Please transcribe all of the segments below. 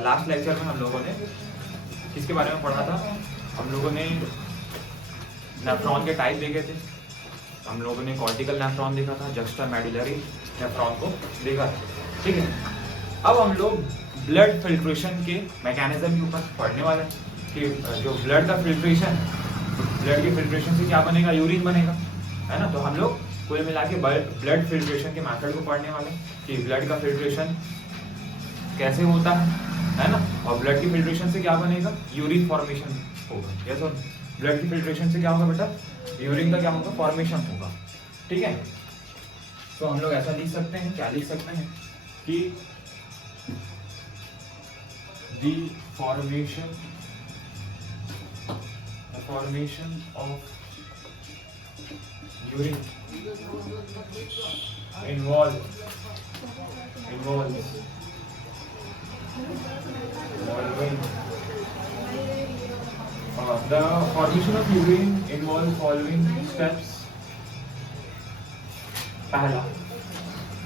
Last lecture में हम लोगों ने किसके बारे में पढ़ा था? हम लोगों ने नेफ्रॉन के टाइप देखे थे, हम लोगों ने कॉर्टिकल नेफ्रॉन देखा था, जस्टामेडुलरी नेफ्रॉन को देखा था, ठीक है। अब हम लोग ब्लड फिल्ट्रेशन के मैकेनिज्म के ऊपर पढ़ने वाले हैं कि जो ब्लड का फिल्ट्रेशन, ब्लड के फिल्ट्रेशन से क्या बनेगा? यूरिन बनेगा, है ना। तो हम लोग कुल मिला के ब्लड फिल्ट्रेशन के मेथड को पढ़ने वाले हैं कि ब्लड का फिल्ट्रेशन कैसे होता है ना। और ब्लड की फिल्ट्रेशन से क्या बनेगा? यूरिन फॉर्मेशन होगा। यस और ब्लड की फिल्ट्रेशन से क्या होगा बेटा? यूरिन का क्या होगा? फॉर्मेशन होगा, ठीक है। तो हम लोग ऐसा लिख सकते हैं, क्या लिख सकते हैं कि the formation of urine involves the formation of urine involves following steps। पहला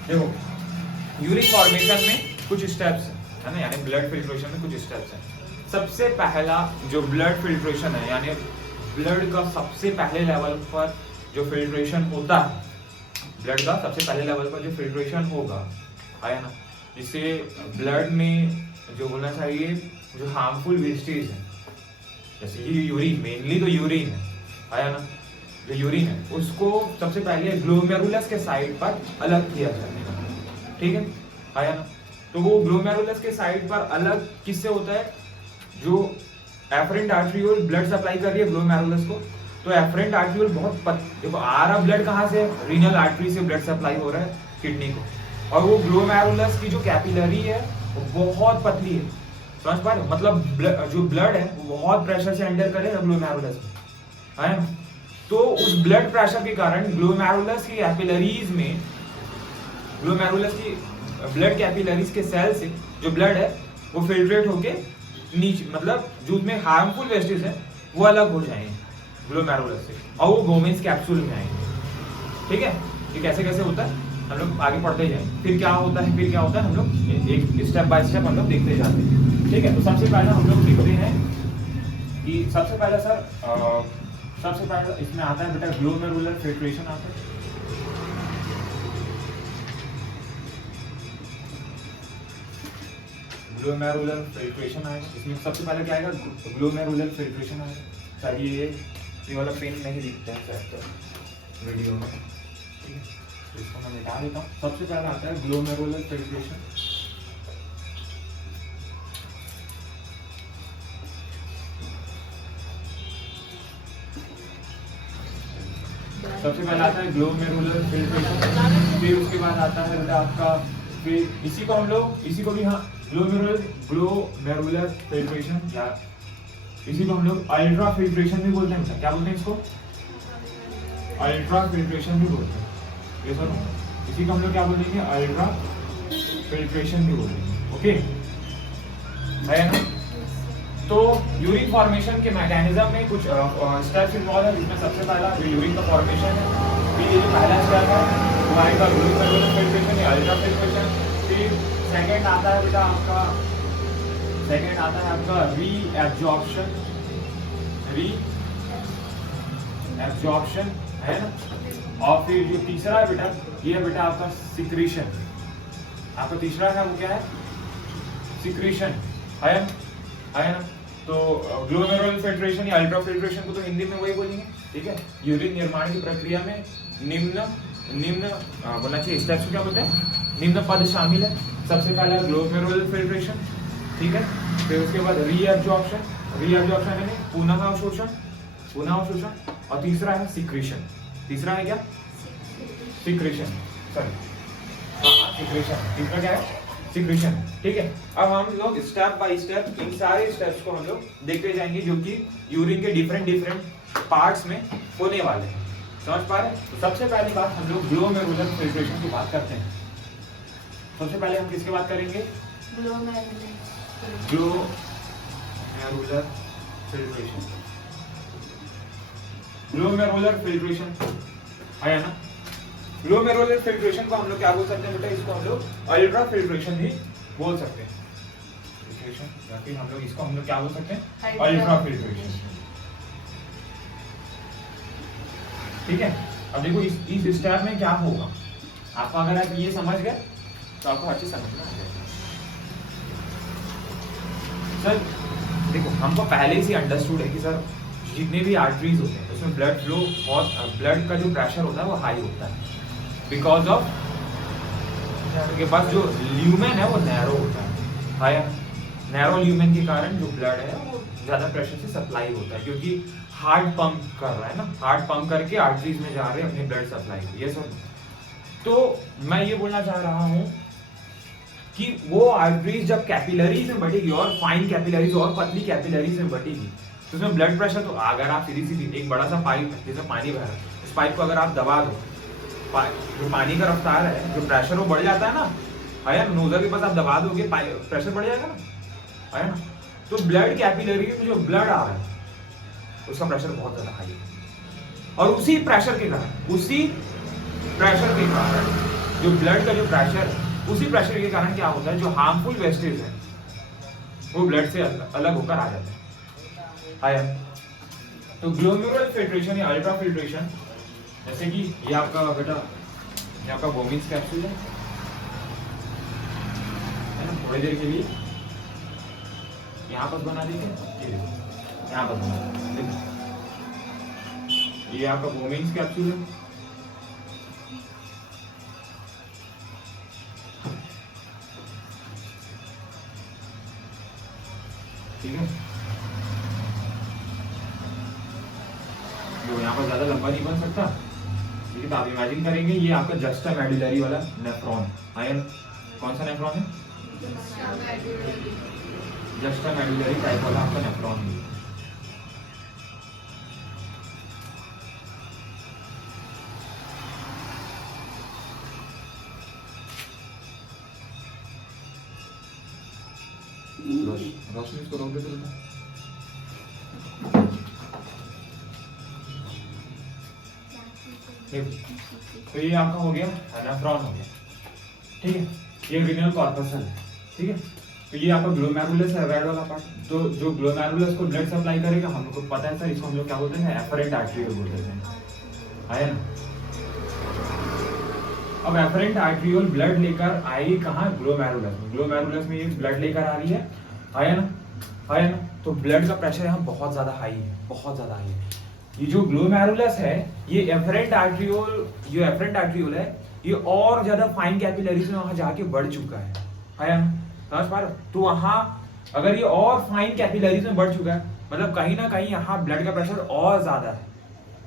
देखो, यूरिन फॉर्मेशन में कुछ स्टेप्स है ना, यानी ब्लड फिल्ट्रेशन में कुछ स्टेप्स हैं। सबसे पहला जो ब्लड फिल्ट्रेशन है, यानी ब्लड का सबसे पहले लेवल पर जो फिल्ट्रेशन होता है, ब्लड का सबसे पहले लेवल पर जो फिल्ट्रेशन होगा, है ना, जिससे ब्लड में जो होना चाहिए जो हार्मफुल वेस्टेज है, जैसे ये यूरिन, मेनली तो यूरिन है ना, जो यूरिन है उसको सबसे पहले ग्लोमेरुलस के साइड पर अलग किया जाएगा, ठीक है ना। तो वो ग्लोमेरुलस के साइड पर अलग किससे होता है? जो एफरेंट आर्टरियोल ब्लड सप्लाई कर रही है ग्लोमेरुलस को, तो एफरेंट आर्टरियोल बहुत देखो आ रहा ब्लड कहाँ से? रीनल आर्टरी से ब्लड सप्लाई हो रहा है किडनी को, और वो ग्लोमेरुलस की जो कैपिलरी है वो बहुत पतली है, समझ पा रहे हो? मतलब जो ब्लड है वो बहुत प्रेशर से एंटर करेगा ग्लोमेरुलस में, है ना। तो उस ब्लड प्रेशर के कारण ग्लोमेरुलस की कैपिलरीज में, ग्लोमेरुलस की ब्लड कैपिलरीज के सेल से जो ब्लड है वो फिल्ट्रेट होके नीचे, मतलब जो में हार्मफुल वेस्टेज है वो अलग हो जाएंगे ग्लोमेरुलस से, और वो गोमेन्स कैप्सूल में आएंगे, ठीक है। ये कैसे कैसे होता है हम लोग आगे पढ़ते जाएंगे। फिर क्या होता है हम लोग एक स्टेप बाय स्टेप हम लोग देखते जाते हैं, ठीक है। तो सबसे पहला हम लोग देखते हैं कि सबसे पहला इसमें आता है बेटा ग्लोमेरुलर फिल्ट्रेशन आता है। ग्लोमेरुलर फिल्ट्रेशन आएगा, इसमें सबसे पहले क्या आएगा? ग्लोमेरुलर फिल्ट्रेशन आएगा। चलिए ये वाला पेन नहीं दिखता है शायद वीडियो में, ठीक है, इसको मैं मिटा देता हूँ। सबसे पहले आता है ग्लोमेरुलर फिल्ट्रेशन। सबसे पहले आता है ग्लोमेरुलर फिल्ट्रेशन, फिर उसके बाद आता है बेटा आपका, फिर इसी को भी हाँ ग्लोमेरुलर फिल्ट्रेशन, या इसी को हम लोग अल्ट्रा फिल्ट्रेशन भी बोलते हैं। क्या बोलते हैं इसको? अल्ट्रा फिल्ट्रेशन भी बोलते हैं, ये सुनो, इसी को हम लोग क्या बोलेंगे? अल्ट्रा फिल्ट्रेशन भी बोलेंगे, ओके, है ना। तो यूरिन फॉर्मेशन के मैकेनिज्म में कुछ स्टेप्स इन्वॉल्व है, जिसमें सबसे पहला जो यूरिन का फॉर्मेशन है, फिर ये जो पहला स्टेप है वो आएगा ग्लोमेरुलर फिल्ट्रेशन या अल्ट्रा फिल्ट्रेशन। फिर सेकंड आता है बेटा आपका, रीएब्जॉर्प्शन, है ना। और फिर जो तीसरा है बेटा, ये है बेटा आपका सिक्रीशन। आपका तीसरा है वो क्या है? सिक्रीशन, है ना। तो ग्लोमेरुलर फिल्ट्रेशन या अल्ट्रा फिल्ट्रेशन को तो हिंदी में वही बोलेंगे, ठीक है। यूरिन निर्माण की प्रक्रिया में निम्न बोलना चाहिए स्टेप्स को क्या बोलते हैं? निम्न पद शामिल है। सबसे पहला ग्लोमेरुलर फिल्ट्रेशन, ठीक है। फिर उसके बाद रीअब्जॉर्प्शन यानी पुनः अवशोषण, और तीसरा है सिक्रीशन। तीसरा है क्या? Secretion, sorry, secretion. तीसरा क्या है? सिक्रीशन, ठीक है। अब हम लोग स्टेप बाय स्टेप इन सारे स्टेप्स को हम लोग देखते जाएंगे, जो कि यूरिन के डिफरेंट पार्ट्स में होने वाले हैं, समझ पा रहे हैं। तो सबसे पहली बात हम लोग ग्लोमेरुलर फिल्ट्रेशन की बात करते हैं। सबसे पहले हम किसकी बात करेंगे? Glomerular filtration. ग्लोमेरुलर फिल्ट्रेशन है ना। ग्लोमेरुलर फिल्ट्रेशन को हम लोग क्या बोल सकते हैं बेटा? इसको हम लोग अल्ट्रा फिल्ट्रेशन भी बोल सकते हैं। फिल्ट्रेशन, या फिर हम लोग इसको क्या बोल सकते हैं, अल्ट्रा फिल्ट्रेशन। ठीक है, अब देखो इस स्टेप में क्या होगा, आपको अगर आप ये समझ गए तो आपको अच्छे समझना आ जाएगा। सर देखो, हमको पहले से अंडरस्टूड है कि सर जितने भी आर्टरीज होते हैं उसमें ब्लड फ्लो और ब्लड का जो प्रेशर होता है वो हाई होता है, बिकॉज ऑफ के पास जो ल्यूमेन है वो नैरो होता है, हाई नैरो ल्यूमेन के कारण जो ब्लड है वो ज़्यादा प्रेशर से सप्लाई होता है, क्योंकि हार्ट पंप कर रहा है ना, हार्ट पंप करके आर्टरीज में जा रहे हैं अपने ब्लड सप्लाई को। ये सब तो मैं ये बोलना चाह रहा हूँ कि वो आर्टरीज जब कैपिलरीज में बटेगी और फाइन कैपिलरीज और पतली कैपिलरीज में बटेगी तो उसमें ब्लड प्रेशर, तो अगर आप सीधी एक बड़ा सा पाइप है जिसमें पानी बह रहा है, इस पाइप को अगर आप दबा दो, जो पानी का रफ्तार है, जो प्रेशर वो बढ़ जाता है ना, है ना, नोजल के पास आप दबा दोगे प्रेशर बढ़ जाएगा ना, है ना। तो ब्लड कैपिलरी में जो ब्लड आ रहा है उसका प्रेशर बहुत ज्यादा हाई है, और उसी प्रेशर के कारण जो ब्लड का जो प्रेशर है, उसी प्रेशर के कारण क्या होता है, जो हार्मफुल वेस्टेज है वो ब्लड से अलग होकर आ जाता है। आया, तो ग्लोमेरुलर फिल्ट्रेशन या अल्ट्रा फिल्ट्रेशन, जैसे कि ये आपका बेटा, ये आपका बोमिन्स कैप्सूल है ना, थोड़ी देर के लिए यहाँ पर बना दीजिए, यहाँ पर बना दीजिए, ये आपका बोमिन्स कैप्सूल है, ठीक है। जो यहाँ पर ज्यादा लंबा नहीं बन सकता, ठीक है, तो आप इमेजिन करेंगे ये आपका जस्टा मेडुलरी वाला नेफ्रॉन है। कौन सा नेफ्रॉन है? जस्टा मेडुलरी टाइप वाला आपका नेफ्रॉन है। रोशनी इसको रोक दे तो ये आपका हो गया नेफ्रॉन हो गया, ठीक है। ये रीनल कॉर्पस है, ठीक है। तो ये आपका ग्लोमेरुलस है, रेड वाला पार्ट, तो जो ग्लोमेरुलस को ब्लड सप्लाई करेगा, हम लोग को पता है सर, इसको हम लोग क्या बोलते हैं, एफरेंट आर्टरियोल बोलते हैं, है ना। अब एफरेंट आर्टरियोल ब्लड लेकर आएगी कहाँ, ग्लोमेरुलस में। ग्लोमेरुलस में ये ब्लड लेकर आ रही है ना, है ना। तो ब्लड का प्रेशर यहाँ बहुत ज्यादा हाई है, बहुत ज्यादा हाई है। ये जो ग्लोमेरुलस है, ये एफरेंट आर्टरियोल, जो एफरेंट आर्टरियोल है, ये और ज्यादा फाइन कैपिलरीज में वहां जाके बढ़ चुका है ना, समझ पा रहे हो। तो वहां अगर ये और फाइन कैपिलरीज में बढ़ चुका है, मतलब कहीं ना कहीं यहाँ ब्लड का प्रेशर और ज्यादा है।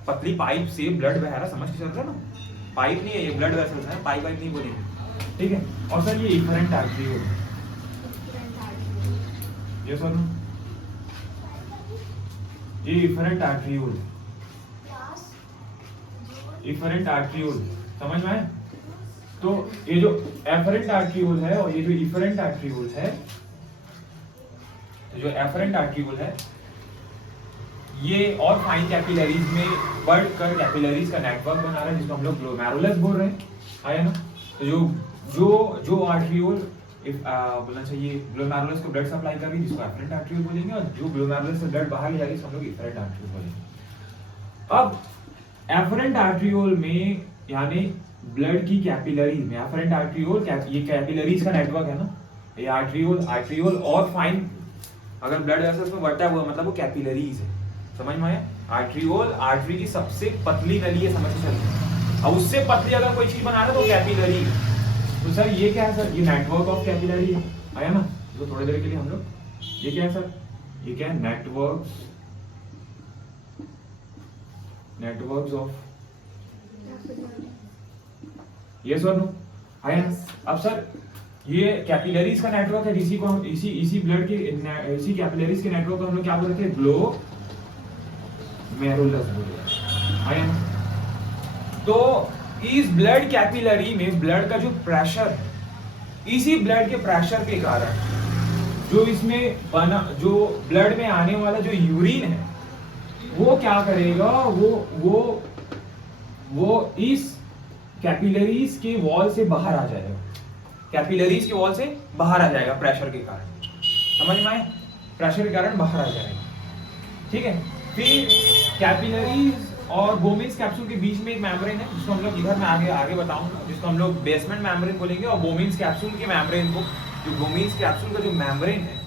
पतली पाइप से ब्लड बह रहा, समझ के चल रहा है ना, पाइप नहीं है ये, ब्लड वेसल्स है, पाइप नहीं बोलेंगे, ठीक है। और सर ये एफरेंट आर्टरियोल, ये सर ये इफरेंट आर्टरियोल, इफरेंट आर्टरियोल समझ में आए। तो ये जो एफरेंट आर्टरियोल है और ये जो इफरेंट आर्टरियोल है, जो एफरेंट आर्टरियोल है, ये और फाइन कैपिलरीज में बढ़कर कैपिलरीज का नेटवर्क बना रहा है, जिसको हम लोग ग्लोमेरुलस बोल रहे हैं, है ना। तो जो आर्टरियोल बोलना चाहिए ग्लोमेरुलस को ब्लड सप्लाई कर रही है, जिसको एफरेंट आर्टरियोल बोलेंगे, और जो ग्लोमेरुलस से ब्लड बाहर ले जा रही है, इसको हम लोग इफरेंट आर्टरियोल बोलेंगे। अब एफरेंट आर्टरियोल में, यानी ब्लड की कैपिलरीज में, एफरेंट आर्टरियोल ये कैपिलरीज का नेटवर्क है ना, ये आर्टरियोल और फाइन, अगर ब्लड वेसल्स में बढ़ता है वो मतलब वो कैपिलरीज है, समझ में आया। आर्टरियोल आर्टरी की सबसे पतली नली है, समझ में चलिए। अब उससे पतली अगर कोई चीज बना रहा है तो कैपिलरी। तो सर ये क्या है सर, ये नेटवर्क ऑफ कैपिलरी है, आया ना। तो थोड़ी देर के लिए हम लोग, ये क्या है सर, ये क्या है, नेटवर्क्स ऑफ, ये सर नो आया। अब सर ये कैपिलरीज का नेटवर्क है, इसी को हम इसी ब्लड के इसी कैपिलरीज के नेटवर्क को हम लोग क्या बोल रहे थे, ग्लोमेरुलस बोल रहे हैं, तो इस ब्लड कैपिलरी में ब्लड का जो प्रेशर है, इसी ब्लड के प्रेशर के कारण जो इसमें बना, जो ब्लड में आने वाला जो यूरिन है, वो क्या करेगा, वो इस कैपिलरीज के वॉल से बाहर आ जाएगा, कैपिलरीज के वॉल से बाहर आ जाएगा प्रेशर के कारण। समझ में आए? प्रेशर के कारण बाहर आ जाएगा, ठीक है। फिर कैपिलरीज और बोमिन्स कैप्सूल के बीच में एक मेम्ब्रेन है, जिसको हम लोग इधर मैं आगे बताऊंगा, जिसको हम लोग बेसमेंट मेम्ब्रेन बोलेंगे। और बोमिन्स कैप्सूल के मेम्ब्रेन को, जो बोमिन्स कैप्सूल का जो मेम्ब्रेन है,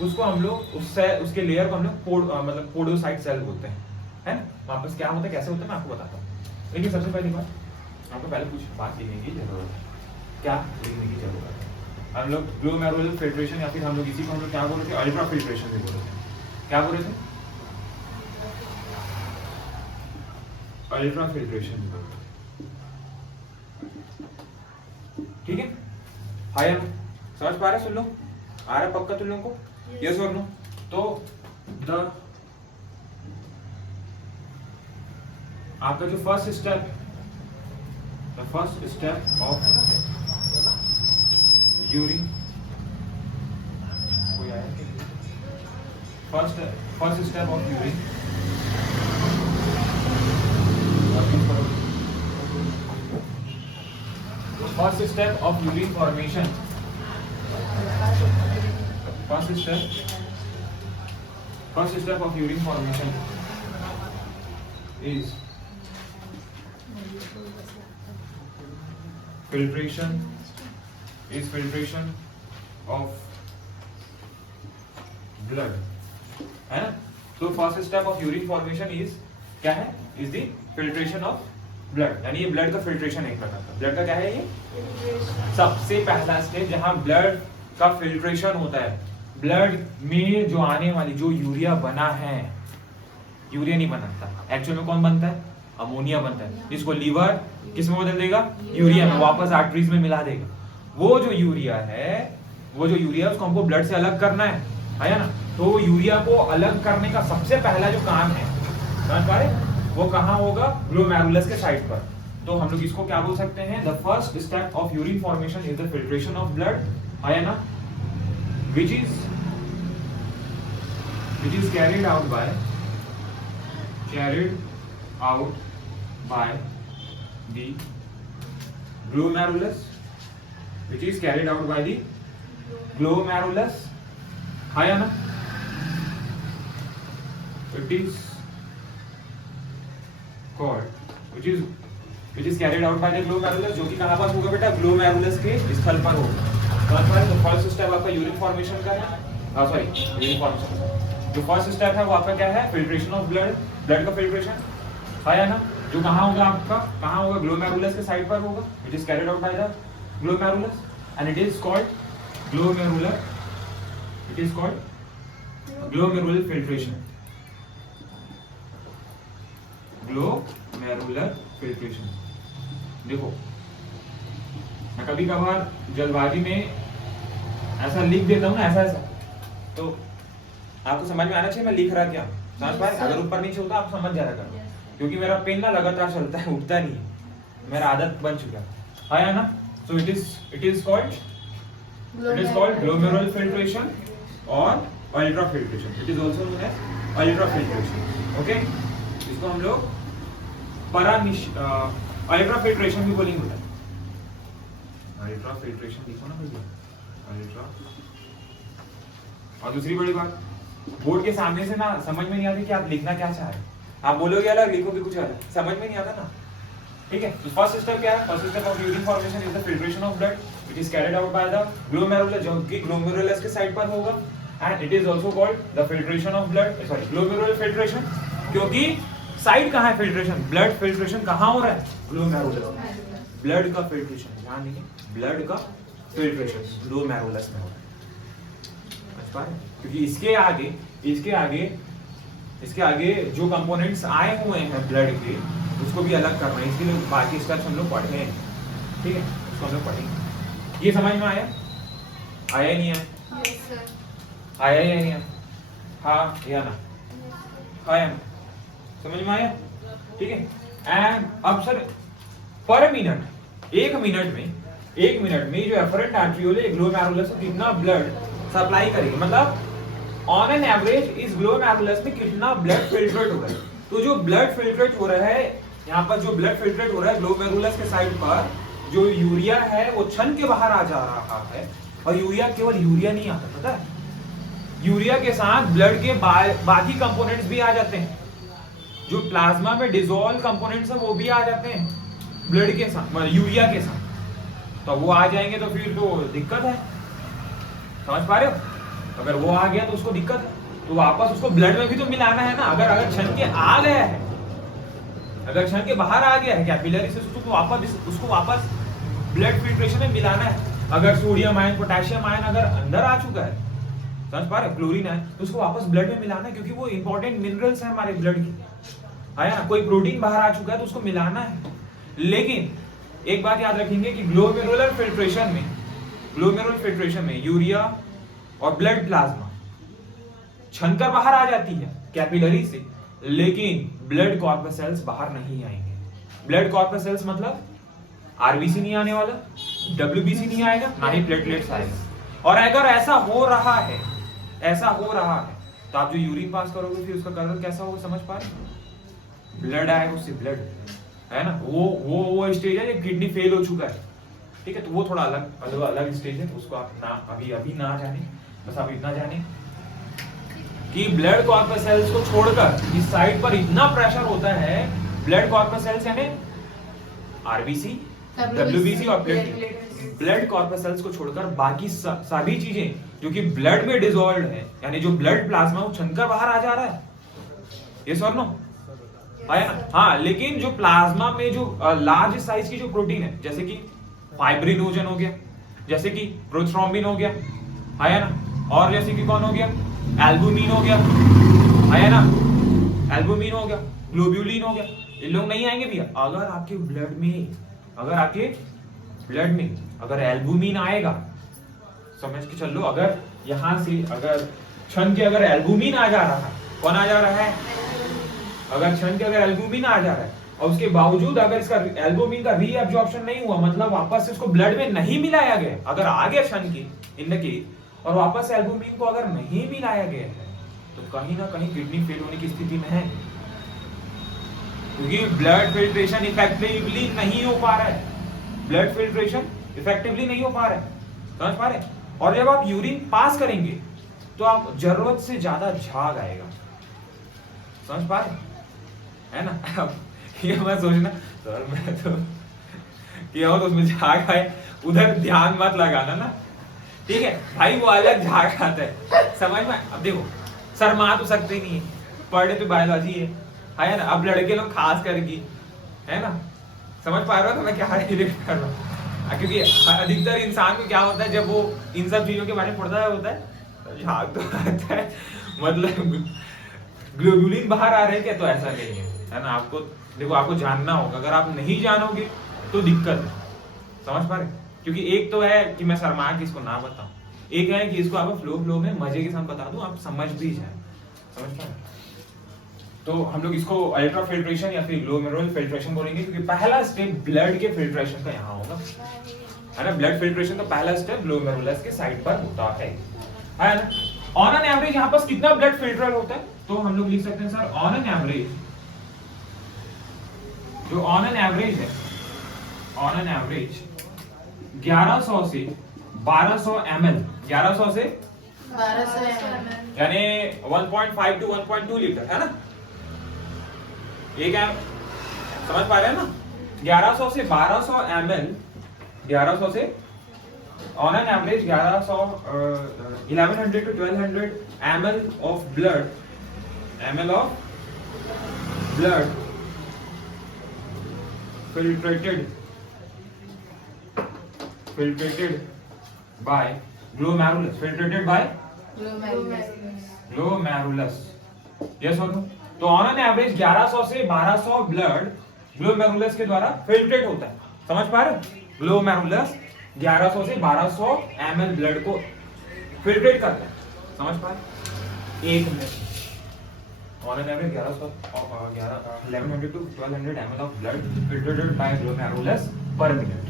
उसको हम लोग उसके लेयर को हम लोग मतलब पोडोसाइट सेल बोलते हैं, है ना। वापस क्या होता है, कैसे होता है, मैं आपको बताता हूँ। लेकिन सबसे पहली बात आपको पहले कुछ बात लिखने की जरूरत है। क्या लिखने की जरूरत है? हम लोग ग्लोमेरुलर फिल्ट्रेशन, या फिर हम लोग इसी को हम लोग क्या बोल रहे थे, अल्ट्रा फिल्ट्रेशन भी बोल रहे थे। क्या बोल रहे थे? अल्ट्रा फिल्ट्रेशन, ठीक है। हाय समझ पा रहे सुन लो, आ रहा पक्का तुम लोगों को? यस और नो? तो आपका जो फर्स्ट स्टेप ऑफ यूरिन, कोई आया? First step of urine, first step of urine formation, first step of urine formation is filtration of blood, है ना। तो first step of urine formation is क्या है? Is the filtration of blood, यानी ये blood का फिल्ट्रेशन एक प्रकार का। ब्लड का क्या है? ये सबसे पहला स्टेप जहां ब्लड का फिल्ट्रेशन होता है। ब्लड में जो आने वाली जो यूरिया बना है, यूरिया नहीं बनता एक्चुअल में, कौन बनता है? अमोनिया बनता है, जिसको लीवर किस में बदल देगा? यूरिया में, वापस आर्टरीज में मिला देगा। वो जो यूरिया है उसको हमको ब्लड से अलग करना है ना। तो यूरिया को अलग करने का सबसे पहला जो काम है, समझ पा रहे? वो कहाँ होगा? ग्लोमेरुलस के साइड पर। तो हम लोग इसको क्या बोल सकते हैं? The first step of urine formation is the filtration of blood, है ना, which is carried out by the glomerulus, है ना। It is called which is carried out by the glomerulus, जो कि कहाँ पास होगा बेटा? ग्लोमेरुलस के स्थल पर होगा। तो फर्स्ट स्टेप आपका यूरिन फॉर्मेशन का है, यूरिन फॉर्मेशन। जो फर्स्ट स्टेप है वो आपका क्या है? फिल्ट्रेशन ऑफ ब्लड का फिल्ट्रेशन, है ना। जो कहाँ होगा आपका? कहाँ होगा? ग्लोमेरुलस के साइड पर होगा, which is carried out by the glomerulus and it is called glomerular filtration, glomerular filtration। देखो मैं कभी कभार जल्दबाजी में ऐसा लिख देता हूँ ना, ऐसा तो आपको समझ में आना चाहिए मैं लिख रहा क्या, समझ पाए? अगर ऊपर नीचे होता आप समझ जाया करो, क्योंकि मेरा पेन ना लगातार चलता है, उठता नहीं है, मेरा आदत बन चुका है ना। So it is called glomerular filtration और ultra filtration. It is also known as ultra filtration, okay. इसको हम लोग अल्ट्रा फिल्ट्रेशन भी बोलेंगे। अल्ट्रा फिल्ट्रेशन लिखो ना भैया, अल्ट्रा। और दूसरी बड़ी बात, बोर्ड के सामने से ना समझ में नहीं आती कि आप लिखना क्या चाह रहे हैं। आप बोलोगे अलग, लिखोगे कुछ अलग, समझ में नहीं आता ना, ठीक है। तो फर्स्ट स्टेप क्या है? First step of urine formation is the filtration of blood, it is carried out by the glomerulus, जो कि ग्लोमेरुलस के साइड पर होगा, and it is also called the filtration of blood, sorry glomerular filtration, क्योंकि side कहाँ है filtration? Blood filtration कहाँ हो रहा है? ग्लोमेरुलस। ब्लड का फिल्ट्रेशन, ध्यान दीजिए, ब्लड का फिल्ट्रेशन ग्लोमेरुलस में हो रहा है, समझ पा रहे? क्योंकि इसके आगे जो कंपोनेंट्स आए हुए हैं ब्लड के, उसको भी अलग करना है, इसके लिए बाकी स्टेप्स हम लोग पढ़े हैं, ठीक है, उसको हम लोग पढ़ेंगे। ये समझ में आया या नहीं आया? आया या नहीं आया? हाँ या ना? हाँ या ना? समझ में आया? ठीक है। एंड अब सर पर मिनट, एक मिनट में जो एफरेंट आर्टरियोल ग्लोमेरुलस से कितना ब्लड सप्लाई करेगी, मतलब ऑन एन एवरेज इस ग्लोमेरुलस में कितना ब्लड फिल्ट्रेट हो रहा है। तो जो ब्लड फिल्ट्रेट हो रहा है यहाँ पर, जो ब्लड फिल्ट्रेट हो रहा है ग्लोमेरुलस के साइड पर, जो यूरिया है वो छन के बाहर आ जा रहा है। और यूरिया केवल यूरिया नहीं आता, पता है? यूरिया के साथ ब्लड के बाकी कंपोनेंट्स भी आ जाते हैं, जो प्लाज्मा में डिसॉल्व कंपोनेंट्स है वो भी आ जाते हैं ब्लड के साथ, यूरिया के साथ। तो वो आ जाएंगे तो फिर तो दिक्कत है, समझ पा रहे हो? अगर वो आ गया तो उसको दिक्कत है, तो वापस उसको ब्लड में भी तो मिलाना है ना। अगर छन के आ गया है, अगर छन के बाहर आ गया है कैपिलरी से, तो उसको वापस ब्लड फिल्ट्रेशन में मिलाना है। अगर सोडियम आयन, पोटेशियम आयन अगर अंदर आ चुका है, समझ पा रहे, क्लोरीन आयन, तो उसको वापस ब्लड में मिलाना है, क्योंकि वो इंपॉर्टेंट मिनरल्स हैं हमारे ब्लड के, है ना। कोई प्रोटीन बाहर आ चुका है तो उसको मिलाना है। लेकिन एक बात याद रखेंगे कि ग्लोमेरुलर फिल्ट्रेशन में यूरिया और ब्लड प्लाज्मा छनकर बाहर आ जाती है कैपिलरी से, लेकिन ब्लड कॉर्पसेल्स बाहर नहीं आएंगे। ब्लड कॉर्पसेल्स मतलब आरबीसी नहीं आने वाला, डब्ल्यूबीसी नहीं आएगा, ना ही प्लेटलेट्स आएगा। और अगर ऐसा हो रहा है तो आप जो यूरिन पास करोगे फिर उसका कलर कैसा होगा, समझ पा रहे? ब्लड आएगा, उससे ब्लड, है ना। वो स्टेज है, किडनी फेल हो चुका है, ठीक है। तो वो थोड़ा अलग स्टेज है, उसको आप ना अभी ना जाने, बस आप इतना जाने कि ब्लड कॉर्पसेल्स को छोड़कर इस साइड पर इतना प्रेशर होता है, ब्लड कॉर्पसेल्स यानी आरबीसी, डब्ल्यूबीसी और ब्लड कॉर्पसेल्स को छोड़कर बाकी सभी चीजें जो कि ब्लड में डिसॉल्व्ड है, यानी जो ब्लड प्लाज्मा वो छनकर बाहर आ जा रहा है, यस और नो, है ना। हाँ, लेकिन जो प्लाज्मा में जो लार्ज साइज की जो प्रोटीन है, जैसे कि फाइब्रिनोजन हो गया, जैसे कि प्रोथ्रोम्बिन हो गया, है ना, और जैसे कि कौन हो गया, एल्बुमिन हो गया, है ना, एल्बुमिन हो गया, ग्लोब्यूलिन हो गया, ये लोग नहीं आएंगे भैया। अगर आपके ब्लड में अगर एल्बुमिन आएगा, समझ के चल लो, अगर यहां से अगर छन के अगर एल्बुमिन आ जा रहा है, कौन आ जा रहा है, अगर छन के अगर एल्बुमिन आ जा रहा है और उसके बावजूद अगर इसका एल्बुमिन का रीअब्जॉर्प्शन नहीं हुआ, मतलब वापस से उसको ब्लड में नहीं मिलाया गया, अगर आ गया छन के इन द केस और वापस एल्बुमिन को अगर नहीं मिलाया गया है, तो कहीं ना कहीं किडनी फेल होने की स्थिति में है, क्योंकि ब्लड फिल्ट्रेशन इफेक्टिवली नहीं हो पा रहा है, ब्लड फिल्ट्रेशन इफेक्टिवली नहीं हो पा रहा है, समझ पा रहे? और जब आप यूरिन पास करेंगे तो आप जरूरत से ज्यादा झाग आएगा, समझ पा रहे, है ना। ये मत सोचना सर मैं तो किया हूं तो उसमें झाग आए, उधर ध्यान मत लगाना ना, ठीक है भाई, वो अलग झाग आता है, समझ में। अब देखो शर्मा तो सकते ही नहीं है, पढ़े तो बायोलॉजी है ना। अब लड़के लोग खास करके, है ना, समझ पा रहे हो तो मैं क्या रिलेट कर रहा हूँ, क्योंकि अधिकतर इंसान को क्या होता है जब वो इन सब चीजों के बारे में पढ़ता होता है, तो झाग तो आता है, मतलब ग्लोबुलिन बाहर आ रहे हैं क्या, तो ऐसा नहीं है ना। आपको देखो, आपको जानना होगा, अगर आप नहीं जानोगे तो दिक्कत है, समझ पा रहे? क्योंकि एक तो है कि मैं शर्मा के इसको ना बताऊं, एक है कि इसको आप फ्लो में मजे के साथ बता दूं, आप समझ भी जाए, समझ पा रहे? तो हम लोग इसको अल्ट्रा फिल्ट्रेशन या फिर ग्लोमेरुलर फिल्ट्रेशन बोलेंगे, क्योंकि पहला स्टेप ब्लड के फिल्ट्रेशन का यहाँ होगा, है ना। ब्लड फिल्ट्रेशन का पहला स्टेप ग्लोमेरुलस के साइड पर होता है ना। ऑन एन एवरेज यहाँ पर कितना ब्लड फिल्टर होता है, तो हम लोग लिख सकते हैं सर ऑन एन एवरेज, जो ऑन एन एवरेज है, ऑन एन एवरेज 1100 से 1200 ml, 1100 से 1200 ml, यानी 1.5 to 1.2 लीटर, है ना। एक है, समझ पा रहे हैं ना। 1100 से 1200 ml, 1100 से on an average 1100 to 1200 ml of blood filtrated by glomerulus, yes or no? तो ऑन एन एवरेज 1100 से 1200 ब्लड ग्लोमेरुलस के द्वारा फिल्ट्रेट होता है, समझ पा रहे हो? ग्लोमेरुलस 1100 से 1200 ml ब्लड को फिल्ट्रेट करता है, समझ पा रहे? एक minute, on an average 1100 to 1200 ml of blood filtrated by glomerulus per minute,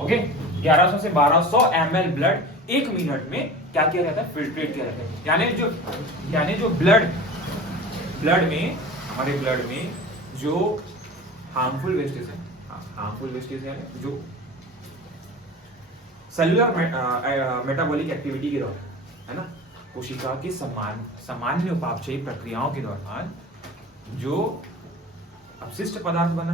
okay. 1100 से 1200 ml ब्लड एक मिनट में क्या किया जाता है, फिल्ट्रेट किया जाता है। यानी जो ब्लड में, हमारे ब्लड में जो हार्मफुल वेस्टेज है, हार्मफुल वेस्टेज यानी जो सेलुलर मेटाबॉलिक एक्टिविटी के दौरान, है ना, कोशिका की सामान्य उपापचयी प्रक्रियाओं के दौरान जो अपशिष्ट पदार्थ बना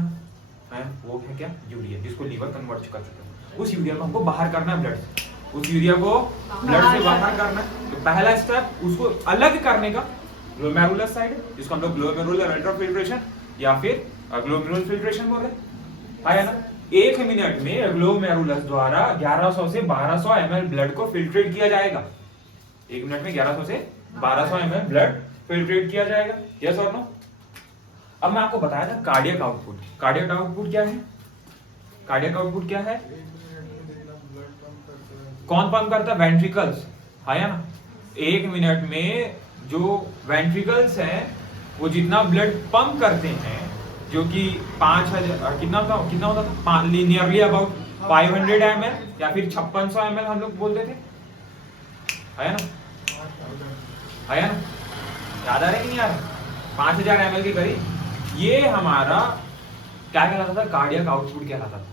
है वो है क्या, यूरिया, जिसको लीवर कन्वर्ट कर चुका है। उस यूरिया को हमको बाहर करना है ब्लड से, उस यूरिया को ब्लड से बाहर करना है। तो पहला स्टेप उसको अलग करने का ग्लोमेरुलर साइड, जिसको हम लोग ग्लोमेरुलर अल्ट्राफिल्ट्रेशन या फिर ग्लोमेरुलर फिल्ट्रेशन बोल रहे हैं, है ना। 1 मिनट में ग्लोमेरुलस द्वारा 1100 से 1200 ml ब्लड को फिल्ट्रेट किया जाएगा। 1 मिनट में 1100 से 1200 ml ब्लड फिल्ट्रेट किया जाएगा, यस और नो। अब मैं आपको बताया था कार्डियक आउटपुट। कार्डियक आउटपुट क्या है? कार्डियक आउटपुट क्या है? कौन पंप करता है? वेंट्रिकल्स, है ना। 1 मिनट में जो वेंट्रिकल्स हैं वो जितना ब्लड पंप करते हैं, जो कि 5000 कितना होता था, नियरली अबाउट 500 ml या फिर 5600 ml हम लोग बोलते थे, है ना, है ना, याद आ रहा है कि नहीं आ रहा? 5000 ml के करीब ये हमारा क्या कहलाता था? कार्डियक आउटपुट कहलाता था।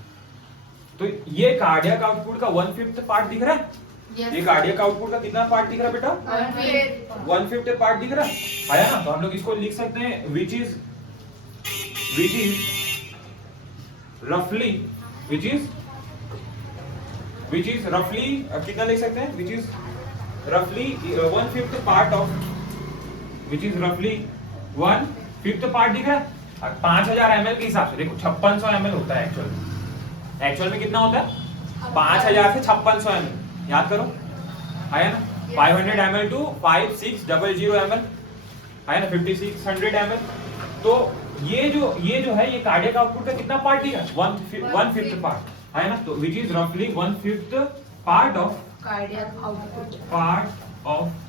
तो ये कार्डियक आउटपुट का 1/5 पार्ट दिख रहा है? Yes. ये कार्डियक आउटपुट का कितना पार्ट दिख रहा है बेटा? 1/5 पार्ट दिख रहा है ना। तो हम लोग इसको लिख सकते हैं which is roughly कितना लिख सकते हैं? which is roughly 1/5 part of, which is roughly 1/5 part दिख रहा है। 5000 ml के हिसाब से देखो 5600 ml होता है एक्चुअल में कितना होता है? 5000 से 5600 ml, याद करो, है ना। 500 ml to 5600 ml, है ना, 5600 ml। तो ये जो है ये कार्डियक आउटपुट का कितना पार्ट दिया? 1/5 पार्ट, है ना। तो which is roughly 1/5 part of cardiac output,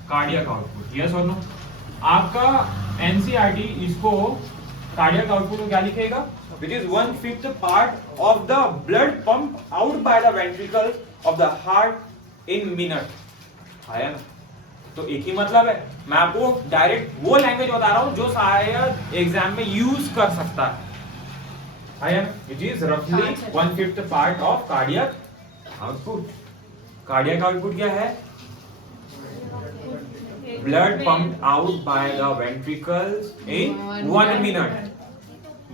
cardiac output, yes और नो। आपका एनसीईआरटी इसको कार्डियक आउटपुट को क्या लिखेगा? which is 1/5 part of the blood pump out by the ventricles of the heart in minute, है ना। तो एक ही मतलब है, मैं आपको डायरेक्ट वो लैंग्वेज बता रहा हूं जो शायद एग्जाम में यूज कर सकता है ना। which is roughly 1/5 part of cardiac output। Cardiac output क्या है? blood pumped out by the ventricles in 1 minute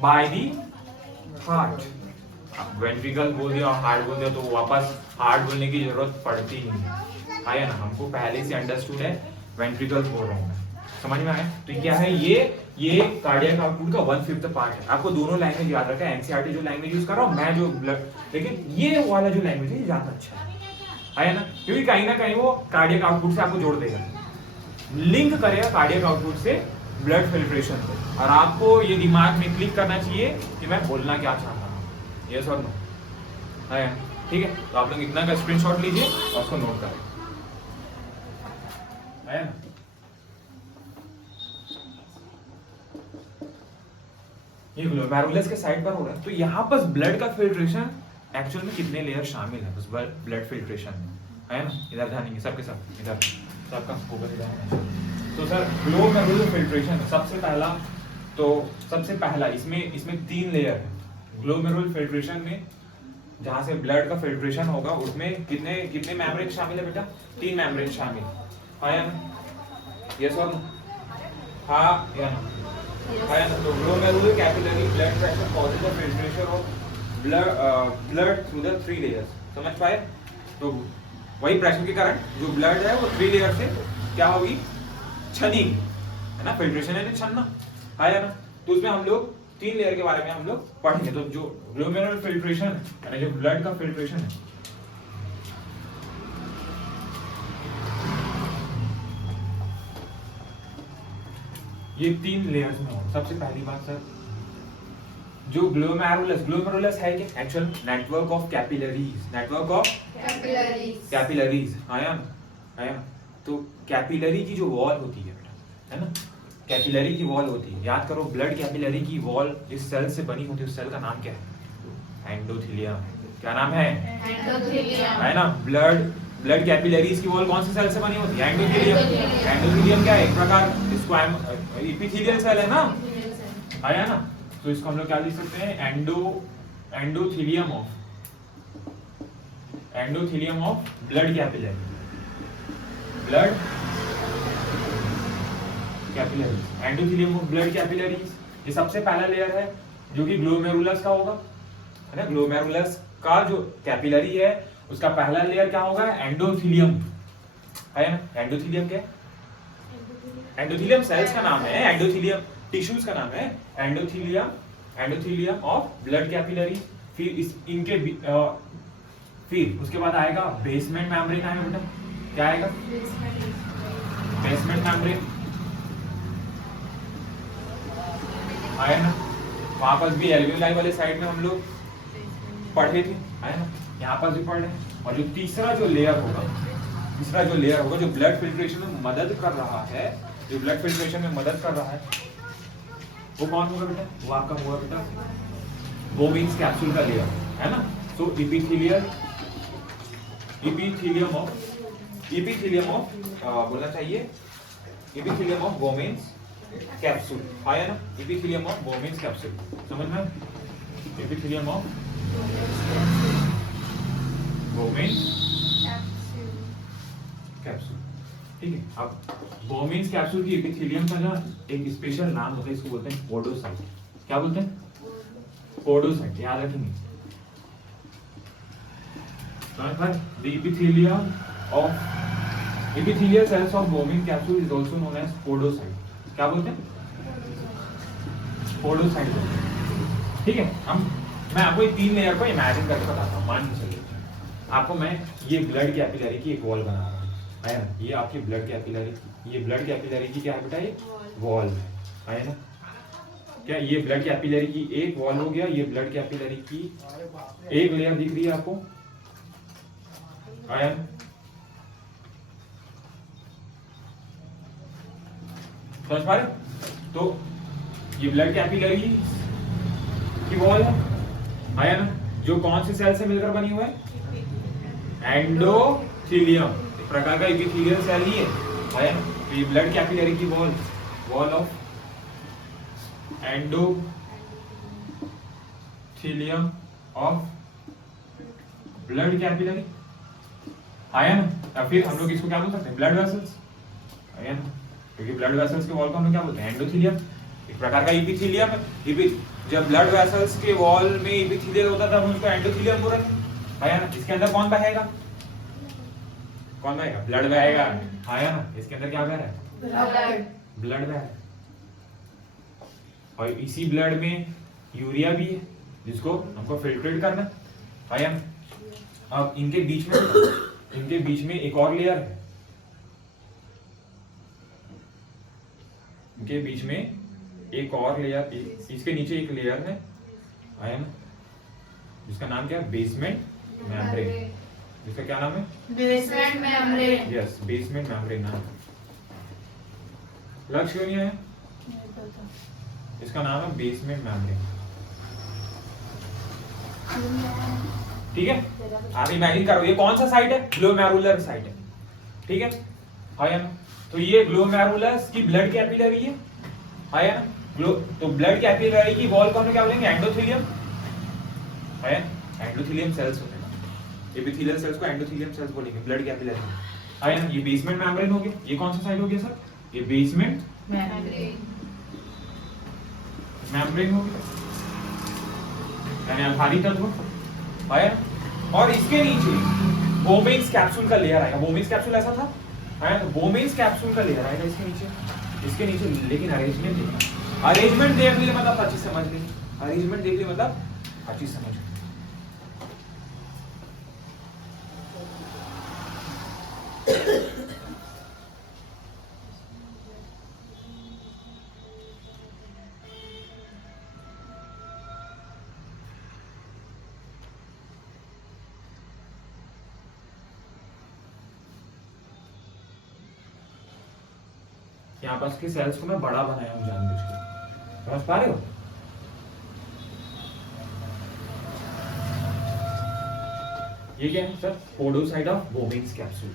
by the heart। Ventricle बोल दिया और हार्ट बोल दिया तो वापस हार्ट बोलने की जरूरत पड़ती ही नहीं है ना। हमको पहले से अंडरस्टूड है वेंट्रिकल बोल रहा हूँ मैं, समझ में आया? तो क्या है ये कार्डियक आउटपुट का 1/5 पार्ट है। आपको दोनों लैंग्वेज याद रखा है, एनसीईआरटी जो लैंग्वेज यूज कर रहा हूँ मैं, जो लेकिन ये वाला जो लैंग्वेज है ज्यादा अच्छा है ना, क्योंकि कहीं ना कहीं वो कार्डियक आउटपुट से आपको जोड़ देगा, लिंक करेगा कार्डियक आउटपुट से ब्लड फिल्ट्रेशन को। और आपको ये दिमाग में क्लिक करना चाहिए कि मैं बोलना क्या चाहता हूँ, यस और नो, है ठीक है। तो आप लोग इतना का स्क्रीनशॉट लीजिए और उसको नोट करें, है ना। ये ग्लोमेरुलस के साइड पर हो रहा है। तो यहाँ पर ब्लड का फिल्ट्रेशन एक्चुअल में कितने लेयर शामिल है बस ब्लड फिल्ट्रेशन में, है ना। इधर ध्यान देंगे, सबके सब इधर सबका फोकस इधर है। तो सर ग्लोमेरुलर फिल्ट्रेशन सबसे पहला इसमें 3 लेयर है। ग्लोमेरुलर फिल्ट्रेशन में जहाँ से ब्लड का फिल्ट्रेशन होगा उसमें कितने मेम्ब्रेन शामिल है बेटा? 3 मेम्ब्रेन शामिल है ना, यस और नो, हाँ या ना, है ना। तो glomerular capillary blood pressure causes the filtration of blood through the 3 layers, समझ पाए? तो वही प्रेशर के कारण जो ब्लड है वो 3 लेयर से क्या होगी? छनेगी, है ना। फिल्ट्रेशन है छनना, है ना। तो उसमें हम लोग 3 लेयर के बारे में हम लोग पढ़ेंगे। तो जो ग्लोमेरुलर फिल्ट्रेशन है, जो ब्लड का फिल्ट्रेशन है, ये 3 लेयर्स में हो। सबसे पहली बात सर, जो ग्लोमेरुलस है कि एक्चुअल नेटवर्क ऑफ कैपिलरीज, आया ना। तो कैपिलरी की जो वॉल होती है बेटा, है ना, कैपिलरी की वॉल होती है, याद करो ब्लड कैपिलरी की वॉल जिस सेल से बनी होती है उस सेल का नाम क्या है? एंडोथेलियम। क्या नाम है? एंडोथेलियम, है ना। ब्लड कैपिलरीज की वॉल कौन से सेल से बनी होती है? एंडोथेलियम। एंडोथेलियम क्या है? एक प्रकार एपिथेलियल सेल है ना, है ना। तो इसको हम लोग क्या लिख सकते हैं? Endothelium of endothelium of blood capillary, blood capillaries, endothelium of blood capillaries. ये सबसे पहला लेयर है जो कि ग्लोमेरुलस का होगा, है ना। ग्लोमेरुलस का जो कैपिलरी है उसका पहला लेयर क्या होगा, एंडोथेलियम, है ना। एंडोथेलियम क्या है, एंडोथेलियम सेल्स का नाम है, एंडोथेलियम टिश्यूज का नाम है endothelium, endothelium of blood capillary. फिर इस इनके फिर उसके बाद आएगा बेसमेंट मेम्ब्रेन, आएगा बेटा, क्या आएगा, बेसमेंट मेम्ब्रेन आया ना। वहां पर भी एल्वियोलाई वाले साइड में हम लोग पढ़े थे, है ना, यहाँ पर भी पढ़ रहे हैं। और जो तीसरा जो लेयर होगा, तीसरा जो लेयर होगा जो ब्लड फिल्ट्रेशन में मदद कर रहा है, जो ब्लड फिल्ट्रेशन में मदद कर रहा है, वो कौन होगा बेटा, वो आपका होगा बेटा बोविन्स कैप्सूल का लेयर, है ना। सो इपिथेलियम ऑफ बोलना चाहिए इपिथेलियम ऑफ बोविन्स कैप्सूल, आया ना, इपिथेलियम ऑफ बोविन्स कैप्सूल, समझ में, इपिथेलियम ऑफ बोविन्स कैप्सूल, ठीक है। अब बोविन्स कैप्सूल की एपिथेलियम का ना एक स्पेशल नाम होता है, इसको बोलते हैं पोडोसाइट। क्या बोलते हैं, पोडोसाइट, याद रखेंगे। The epithelium of epithelial cells of bovine capsule is also known as podocyte। क्या बोलते हैं, पोडोसाइट बोलते हैं, ठीक है। मैं आपको ये तीन लेयर को इमेजिन करके बताता हूँ। मान के चलिए आपको मैं ये ब्लड कैपिलरी की एक वॉल बना रहा हूँ, है ना। ये आपकी ब्लड कैपिलरी, ये ब्लड कैपिलरी की क्या है बेटा, ये वॉल है ना। क्या ये ब्लड कैपिलरी की एक वॉल हो गया, ये ब्लड कैपिलरी की एक लेयर दिख रही है आपको, आया ना। समझ पा रहे, तो ये ब्लड कैपिलरी की वॉल है, आया ना, जो कौन से सेल से मिलकर बनी हुआ है, एंडोथेलियम, एक प्रकार का एपिथेलियल सेल ही है ना। तो ये ब्लड कैपिलरी की wall, wall of endothelium of blood capillary, आया ना। या फिर हम लोग इसको क्या बोल सकते हैं, ब्लड वेसल्स, आया ना, क्योंकि ब्लड वेसल्स के वॉल को हम लोग क्या बोलते हैं, एंडोथेलियम, एक प्रकार का एपिथेलियम है। जब ब्लड वेसल्स के वॉल में एपिथेलियल होता था, उसको एंडोथेलियम बोलते हैं, आया ना। इसके अंदर कौन बहेगा, कौन बहेगा, ब्लड बहेगा, आया ना। इसके अंदर क्या बह रहा है, ब्लड बह रहा है। और इसी ब्लड में यूरिया भी है जिसको हमको फिल्ट्रेट करना, आया ना। अब इनके बीच में एक और लेयर है, इनके बीच में एक और लेयर, इसके नीचे एक लेयर है, आया ना, जिसका नाम क्या है, बेसमेंट मेम्ब्रेन। जिसका क्या नाम है, basement membrane. Yes, basement membrane नाम। लक्ष्य क्यों नहीं है, इसका नाम है बेसमेंट मेम्ब्रेन, ठीक है। आप इमेजिन करो, ये कौन सा साइट है, ग्लोमेरुलर साइट है, ठीक है, आया ना। तो ये ग्लोमेरुलस की ब्लड कैपिलरी है, आया ना। तो ब्लड कैपिलरी की वॉल को हम क्या बोलेंगे, एंडोथेलियम, आया, एंडोथेलियम सेल्स होते हैं, एपिथेलियल सेल्स को एंडोथेलियम सेल्स बोलेंगे, ब्लड कैपिलरी, आया ना। ये बेसमेंट मेम्ब्रेन हो गया, ये कौन सा साइट हो गया सर, ये बेसमेंट मेम्ब्रेन हो गया, यानी आधारी तत्व, आया। और इसके नीचे बोविन्स कैप्सूल का लेयर आएगा, बोविन्स कैप्सूल ऐसा था, आया, तो बोविन्स कैप्सूल का लेयर आएगा इसके नीचे, लेकिन अरेंजमेंट देखना, अरेंजमेंट देख लिए मतलब अच्छी समझ ली, अरेंजमेंट देख लिए मतलब अच्छी समझ ली। यहाँ पास के सेल्स को मैं बड़ा बनाया हूँ जानबूझ के, समझ पा रहे हो। ये क्या है सर, पोडोसाइट ऑफ बोविन्स कैप्सूल,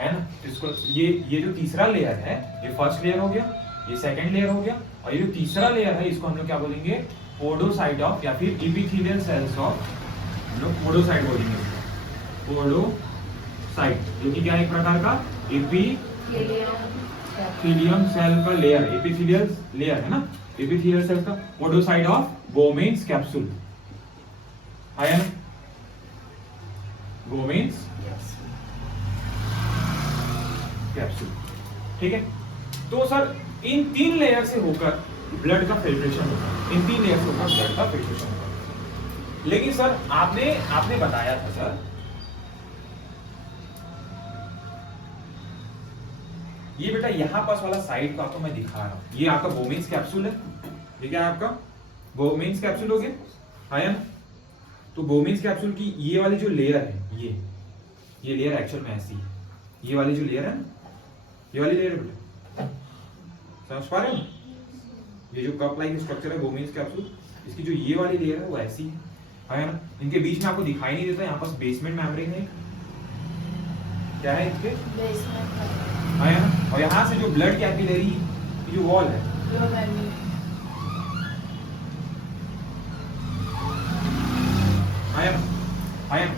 है ना। इसको ये जो तीसरा लेयर है, ये फर्स्ट लेयर हो गया, ये सेकंड लेयर हो गया, और ये जो तीसरा लेयर है इसको हम लोग क्या बोलेंगे, पोडोसाइट ऑफ, या फिर एपिथेलियल सेल्स ऑफ, हम लोग पोडोसाइट बोलेंगे, पोडोसाइट, जो कि क्या है एक प्रकार का एपिथेलियम सेल का लेयर, एपिथेलियल लेयर है ना, एपिथेलियल सेल का पोडोसाइट ऑफ बोमेन्स कैप्सूल है ना, बोमेन्स कैप्सूल। ठीक है, तो सर इन 3 लेयर से होकर ब्लड का फिल्ट्रेशन होता है, इन 3 लेयर से होकर ब्लड का फिल्ट्रेशन होता है। लेकिन सर आपने बताया था सर, ये बेटा यहां पास वाला साइड को आपको मैं दिखा रहा हूं, ये आपका बोमेन्स कैप्सूल है, ये क्या है आपका बोमेन्स कैप्सूल हो गया है ना। तो बोमेन्स कैप्सूल की ये वाली जो लेयर है, ये लेयर एक्चुअल में ऐसी है, ये वाली जो लेयर है ना, ये वाली लेयर बेटा समझ पा रहे हो, ये जो कप लाइक स्ट्रक्चर है बोमेन्स कैप्सूल, इसकी जो ये वाली लेयर है वो ऐसी है ना। इनके बीच में आपको दिखाई नहीं देता, यहाँ पास बेसमेंट मेम्ब्रेन है, क्या है इसके बेसमेंट है ना, और यहाँ से जो ब्लड कैपिलरी की जो वॉल है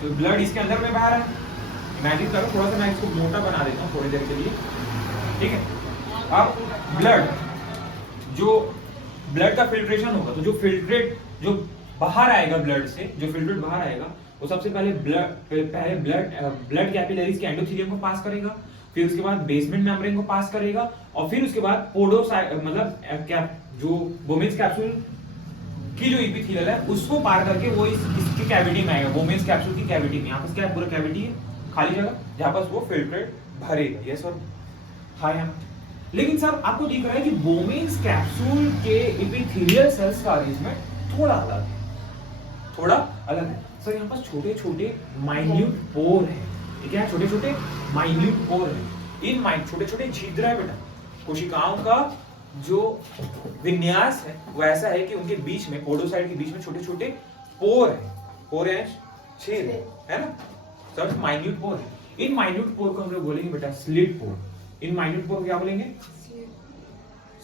तो ब्लड इसके अंदर में बह रहा है। इमेजिन करो, थोड़ा सा मैं इसको मोटा बना देता हूँ थोड़ी देर के लिए, ठीक है। अब ब्लड का फिल्ट्रेशन होगा, तो जो फिल्ट्रेट जो बाहर आएगा ब्लड से, जो फिल्ट्रेट बाहर आएगा वो सबसे पहले ब्लड कैपिलरीज के एंडोथेलियम को पास करेगा, फिर उसके बाद बेसमेंट मेम्ब्रेन को पास करेगा, और फिर उसके बाद पोडोसाइट मतलब जो बोमेन्स कैप्सूल की जो एपिथेलियल है उसको पार करके वो इसकी कैविटी में आएगा, बोमेन्स कैप्सूल की कैविटी में। यहाँ पर क्या पूरा कैविटी है, खाली जगह, जहाँ पर वो फिल्ट्रेट भरेगा। ये सर हाँ, लेकिन सर आपको दिख रहा है कि बोमेन्स कैप्सूल के एपिथेलियल सेल्स का अरेंजमेंट थोड़ा अलग है, सर यहाँ पर छोटे छोटे माइन्यूट पोर है, ठीक है, छोटे छोटे माइन्यूट पोर है। इन छोटे छोटे छिद्र है बेटा, कोशिकाओं का जो विन्यास है वो ऐसा है कि उनके बीच में, पोडोसाइट के बीच में छोटे छोटे पोर है, छेद है ना, सब माइन्यूट पोर है। इन माइन्यूट पोर को हम लोग बोलेंगे बेटा स्लिट पोर। इन माइन्यूट पोर को क्या बोलेंगे,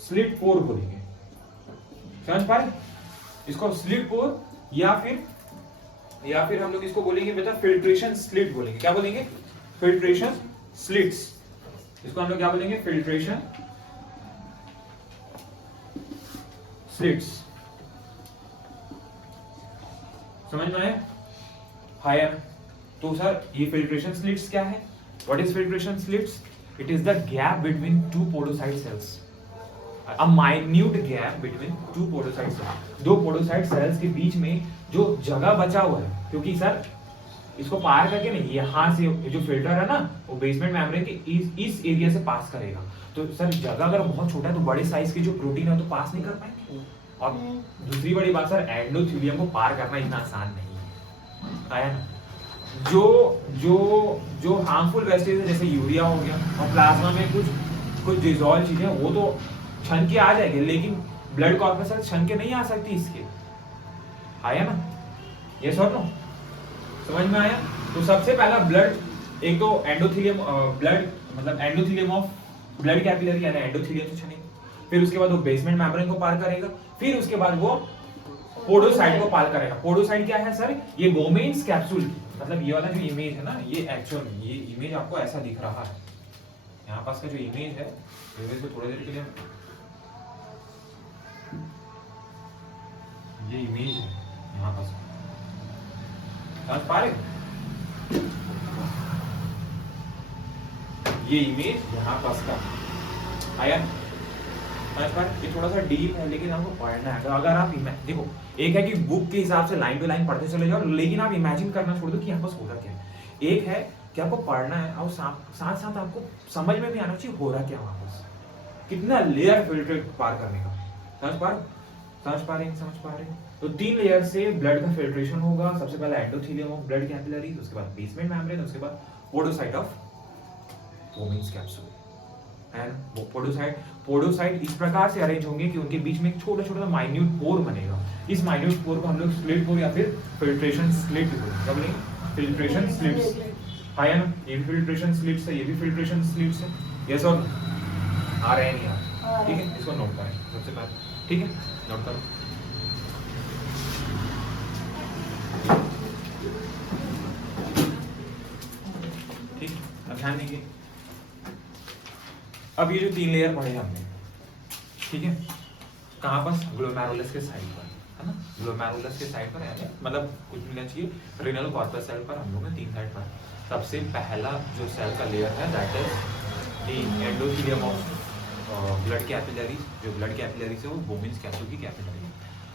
स्लिट पोर बोलेंगे, समझ पा रहे इसको, स्लिट पोर, या फिर हम लोग इसको बोलेंगे बेटा फिल्ट्रेशन स्लिट बोलेंगे। क्या बोलेंगे, फिल्ट्रेशन स्लिट्स, इसको हम लोग क्या बोलेंगे, फिल्ट्रेशन स्लिट्स। समझ में आया? हाय। तो सर ये फिल्ट्रेशन स्लिट्स क्या है? What is filtration slits? It is the gap between two podocyte cells, a minute gap between two podocyte cells, दो पोडोसाइट सेल्स के बीच में जो जगह बचा हुआ है, क्योंकि सर इसको पार करके नहीं, यहाँ से जो फिल्टर है ना वो बेसमेंट मेम्ब्रेन के इस एरिया से पास करेगा। तो सर जगह अगर बहुत छोटा है तो बड़े साइज के जो प्रोटीन है तो पास नहीं कर पाएंगे। और दूसरी बड़ी बात सर, एंडोथेलियम को पार करना इतना आसान नहीं है ना। जो हार्मफुल वेस्टेज है जैसे यूरिया हो गया और प्लाज्मा में कुछ डिसॉल्व चीजें वो तो छन के आ जाएंगे, लेकिन ब्लड कॉर्पस छन के नहीं आ सकती इसके, आया ना, ये सर नो समझ में आया। तो सबसे पहला ब्लड, एक तो एंडोथेलियम ब्लड मतलब एंडोथेलियम ऑफ ब्लड कैपिलरी यानी एंडोथेलियम से छनेगा, फिर उसके बाद वो बेसमेंट मेम्ब्रेन को पार करेगा, फिर उसके बाद वो पोडोसाइट को पार करेगा। पोडोसाइट क्या है सर, ये बोमेन्स कैप्सूल, मतलब ये वाला जो इमेज है ना, ये एक्चुअल में ये इमेज आपको ऐसा दिख रहा है, यहाँ पास का जो इमेज है, इमेज को थोड़ी देर के लिए ये इमेज है यहाँ पास, समझ पा रहे? ये इमेज यहाँ पास का आया, समझ पा रहे? ये थोड़ा सा डीप है लेकिन आपको पढ़ना है। तो अगर आप देखो, एक है कि बुक के हिसाब से लाइन टू लाइन पढ़ते चले जाओ, लेकिन आप इमेजिन करना छोड़ दो कि यहाँ पास हो रहा क्या है। एक है कि आपको पढ़ना है और साथ साथ आपको समझ में भी आना चाहिए हो रहा क्या वहां पास, कितना लेयर फिल्टर पार करने का, समझ पा रहे? तो 3 लेयर से ब्लड का फिल्ट्रेशन होगा। सबसे पहले एंडोथेलियम ऑफ ब्लड कैपिलरी, उसके बाद बेसमेंट मेम्ब्रेन, उसके बाद podocyte of Bowman's capsule. And podocyte इस प्रकार से अरेंज होंगे कि उनके बीच में एक छोटा छोटा माइन्यूट पोर बनेगा। इस माइन्यूट पोर को हम लोग स्लिट पोर या फिर फिल्ट्रेशन स्लिट बोलेंगे, फिल्ट्रेशन स्लिट्स। है ना, ये भी फिल्ट्रेशन स्लिट्स है, ये भी फिल्ट्रेशन स्लिट्स है। यस और आ रहे हैं नहीं यार, ठीक है, इसको नोट करें सबसे पहले, ठीक है, नोट करो। ध्यान देंगे, अब ये जो 3 लेयर पढ़े हमने, ठीक है, कहाँ पर? ग्लोमेरुलस के साइड पर, है ना, ग्लोमेरुलस के साइड पर, यानी मतलब कुछ मिलना चाहिए रेनल कॉर्पस सेल पर हम लोग ने 3 साइड पर। सबसे पहला जो सेल का लेयर है that is the endothelium of blood capillaries, जो ब्लड कैपिलरीज है वो बोमेन्स कैप्सूल की कैपिलरी है।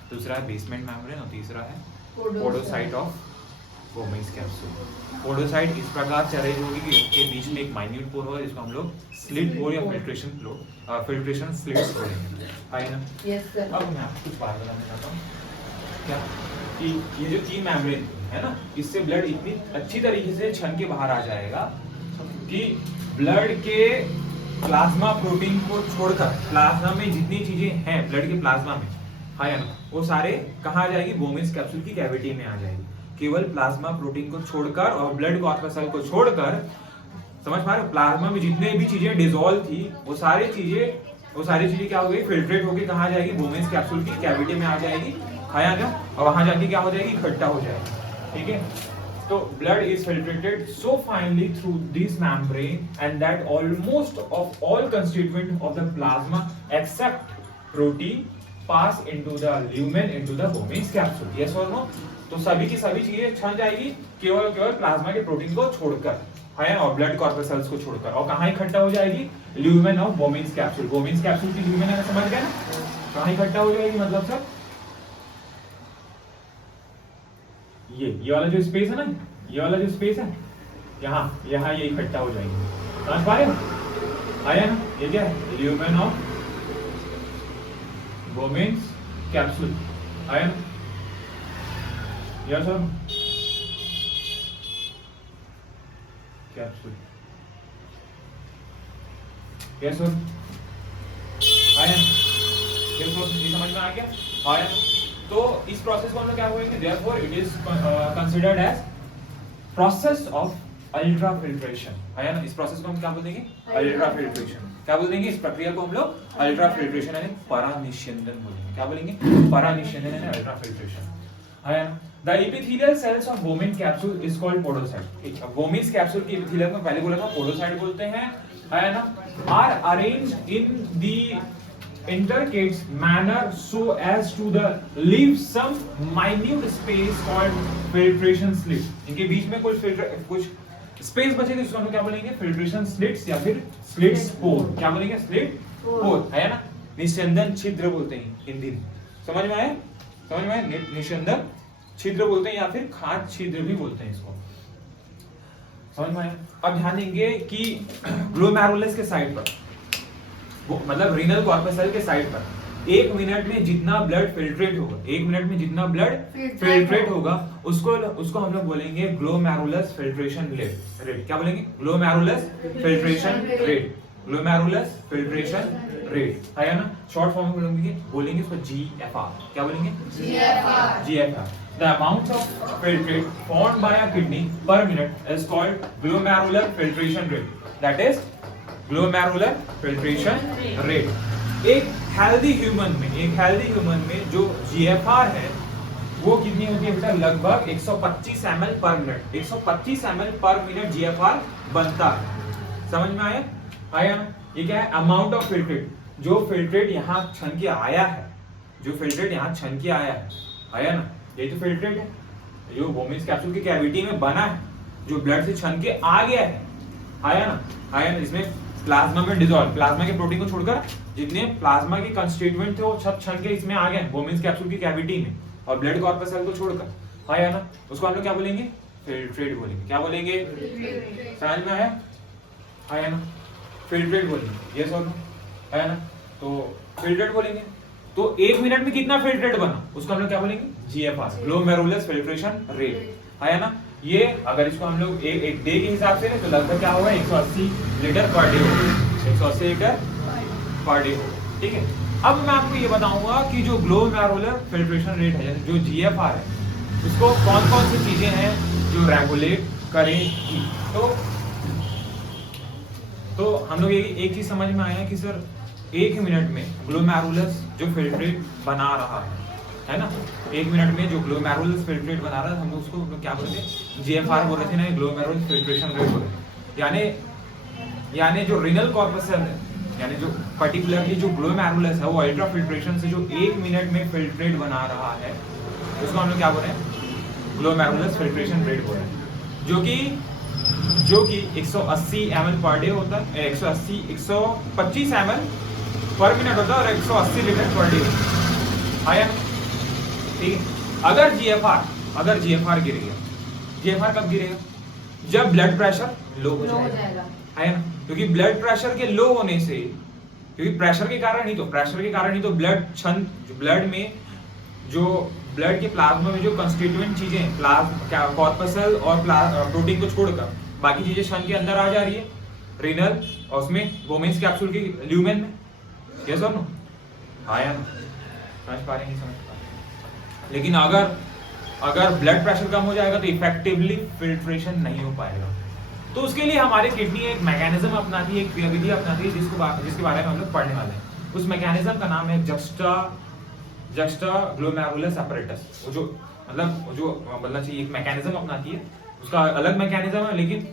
दूसरा है बेसमेंट मेम्ब्रेन और तीसरा है podocyte of Bowman's capsule. Podocyte इस प्रकार चरेज होगी कि उसके बीच में एक माइन्यूट पोर होगा जिसको हम लोग स्लिट पोर या फिल्ट्रेशन स्लिट्स बोलेंगे, है ना। Yes sir. अब मैं आपको कुछ बात बताना चाहता हूँ क्या, कि ये जो 3 मेम्ब्रेन है ना, इससे ब्लड इतनी अच्छी तरीके से छन के बाहर आ जाएगा कि ब्लड के प्लाज्मा प्रोटीन को छोड़कर, प्लाज्मा में जितनी चीजें हैं ब्लड के प्लाज्मा में, है ना, वो सारे कहाँ आ जाएगी? बोमेन्स कैप्सूल की कैविटी में आ जाएगी। केवल प्लाज्मा प्रोटीन को छोड़कर और ब्लड कॉर्पस्कल को छोड़कर, समझ पा रहे हो, प्लाज्मा में जितने भी चीजें डिसॉल्व थी वो सारी चीजें क्या हो गई? फिल्ट्रेट होके कहाँ जाएगी? बोमेन्स कैप्सूल की कैविटी में आ जाएगी, है ना, और वहां जाके क्या हो जाएगी? इकट्ठा हो जाएगी, ठीक है। So blood is filtrated so finely through this membrane and that almost of all constituent of the plasma except protein pass into the lumen into the Bowman's capsule. Yes or no? तो सभी की सभी चीजें छन जाएगी केवल plasma के protein को छोड़कर, है, और ब्लड कॉर्पस्कल्स को छोड़कर, और कहाँ इकट्ठा हो जाएगी? Lumen of Bowman's capsule. Bowman's capsule की ल्यूमेन है, समझ गए ना, कहाँ इकट्ठा हो जाएगी? मतलब सर ये वाला जो स्पेस है ना, ये वाला जो स्पेस है यहाँ ये इकट्ठा हो जाएंगे, समझ पा रहे हो? आया ना, ये क्या है? ल्यूमेन ऑफ बोमेन्स कैप्सूल, आया ना, yes sir, capsule, yes sir, आया, यस सर, ये समझ में आ गया? आया। तो इस प्रोसेस को हम लोग क्या बोलेंगे? Therefore it is considered as process of ultrafiltration, है ना। इस प्रोसेस को हम क्या बोलेंगे? Ultrafiltration. क्या बोलेंगे? इस प्रक्रिया को हम लोग अल्ट्रा फिल्ट्रेशन यानी परानिस्यंदन बोलेंगे। क्या बोलेंगे? परानिस्यंदन यानी अल्ट्रा फिल्ट्रेशन, है ना। The epithelial cells of Bowman capsule is called podocyte. ठीक है, बोमेन्स कैप्सूल की एपिथेलियम में पहले बोला था पोडोसाइट बोलते हैं, है ना। Are arranged in the intricate manner so as to leave some minute space called filtration slit. इनके बीच में कुछ स्पेस बचेगी जिसको हम क्या बोलेंगे? फिल्ट्रेशन स्लिट्स या फिर स्लिट पोर। क्या बोलेंगे? स्लिट पोर, है ना। निस्यंदन छिद्र बोलते हैं हिंदी में, समझ में आया? समझ में आया? निस्यंदन छिद्र बोलते हैं या फिर खाद छिद्र भी बोलते हैं इसको, समझ में आया? अब ध्यान देंगे कि ग्लोमेरुलस के साइड पर, मतलब रीनल कॉर्पस्कल के साइड पर 1 मिनट में जितना ब्लड फिल्ट्रेट होगा, 1 मिनट में जितना ब्लड फिल्ट्रेट होगा उसको हम लोग बोलेंगे ग्लोमेरुलस फिल्ट्रेशन रेट। क्या बोलेंगे? Glomerulus filtration rate, glomerulus filtration rate, है ना। शॉर्ट फॉर्म में बोलेंगे इसको GFR। क्या बोलेंगे? GFR। The amount of filtrate formed by a kidney per minute is called glomerular filtration rate. That is glomerular filtration rate। एक हेल्दी ह्यूमन में जो GFR है वो कितनी होती है बेटा? लगभग 125 ml पर मिनट। 125 ml पर मिनट GFR बनता है, समझ में आया? आया ना। ये क्या है? अमाउंट ऑफ फिल्ट्रेट, जो फिल्ट्रेट यहाँ छन के आया है, आया ना, ये तो फिल्ट्रेट है जो बोमेन्स कैप्सूल की कैविटी में बना है, जो ब्लड से छन के आ गया है, आया ना। इसमें प्लाज्मा में डिसॉल्व, प्लाज्मा के प्रोटीन को छोड़कर जितने प्लाज्मा के कंस्टिट्यूएंट थे वो सब छन के इसमें आ गए बोमेन्स कैप्सूल की कैविटी में, और ब्लड कॉर्पस्कल को छोड़कर, आया ना। उसको हम लोग क्या बोलेंगे? फिल्ट्रेट बोलेंगे। क्या बोलेंगे? समझ में आया ना? फिल्ट्रेट बोलेंगे, यस और नो, है ना। तो फिल्ट्रेट बोलेंगे। तो 1 मिनट में कितना फिल्ट्रेट बना उसको हम लोग क्या बोलेंगे? GFR, ग्लोमेरुलस फिल्ट्रेशन रेट, है ना। ये अगर इसको हम लोग एक डे के हिसाब से तो लगभग क्या होगा? 180 लीटर पर डे होगा, 180 लीटर पर डे होगा, ठीक है। अब मैं आपको ये बताऊंगा कि जो ग्लोमेरुलर फिल्ट्रेशन रेट है, जो GFR है, उसको कौन कौन सी चीजें हैं जो रेगुलेट करेगी। तो हम लोग एक चीज समझ में आया कि सर 1 मिनट में ग्लोमेरुलस जो फिल्ट्रेट बना रहा है ना, 1 मिनट में जो ग्लोमेरुलस फिल्ट्रेट बना रहा है, हम उसको क्या बोलते हैं? GFR बोल रहे थे ना, ग्लोमेरुलस फिल्ट्रेशन रेट बोल रहे हैं। यानी यानी जो रिनल कॉर्पसल है, यानी जो पर्टिकुलरली जो ग्लोमेरुलस है वो अल्ट्रा फिल्ट्रेशन से जो 1 मिनट में फिल्ट्रेट बना रहा है, उसको हम लोग क्या बोल रहे हैं, ग्लोमेरुलस फिल्ट्रेशन रेट बोल रहे हैं, जो कि 180 ml पर डे होता है, 125 ml पर मिनट होता है और 180 लीटर पर डे आया। ठीक है, अगर जीएफआर गिर गया, जीएफआर कब गिरेगा, जब ब्लड प्रेशर लो हो जाएगा, है ना, क्योंकि ब्लड प्रेशर के लो होने से, क्योंकि प्रेशर के कारण ही तो ब्लड में जो ब्लड के प्लाज्मा में जो कंस्टिट्यूएंट चीजें कॉर्पसल और प्रोटीन को छोड़कर बाकी चीजें शन के अंदर आ जा रही है, रीनल और उसमें वोमेन्स कैप्सूल की ल्यूमेन में, यस और नो, आया ना, समझ पा रहे हैं, लेकिन अगर ब्लड प्रेशर कम हो जाएगा तो इफेक्टिवली फिल्ट्रेशन नहीं हो पाएगा। तो उसके लिए हमारी किडनी एक मैकेनिज्म अपनाती है, एक क्रियाविधि अपनाती है, जिसके बारे में हम लोग पढ़ने वाले हैं। उस मैकेनिज्म का नाम है जक्स्टा ग्लोमेरुलस apparatus। वो जो बोलना चाहिए एक मैकेनिज्म अपनाती है, उसका अलग मैकेनिज्म है, लेकिन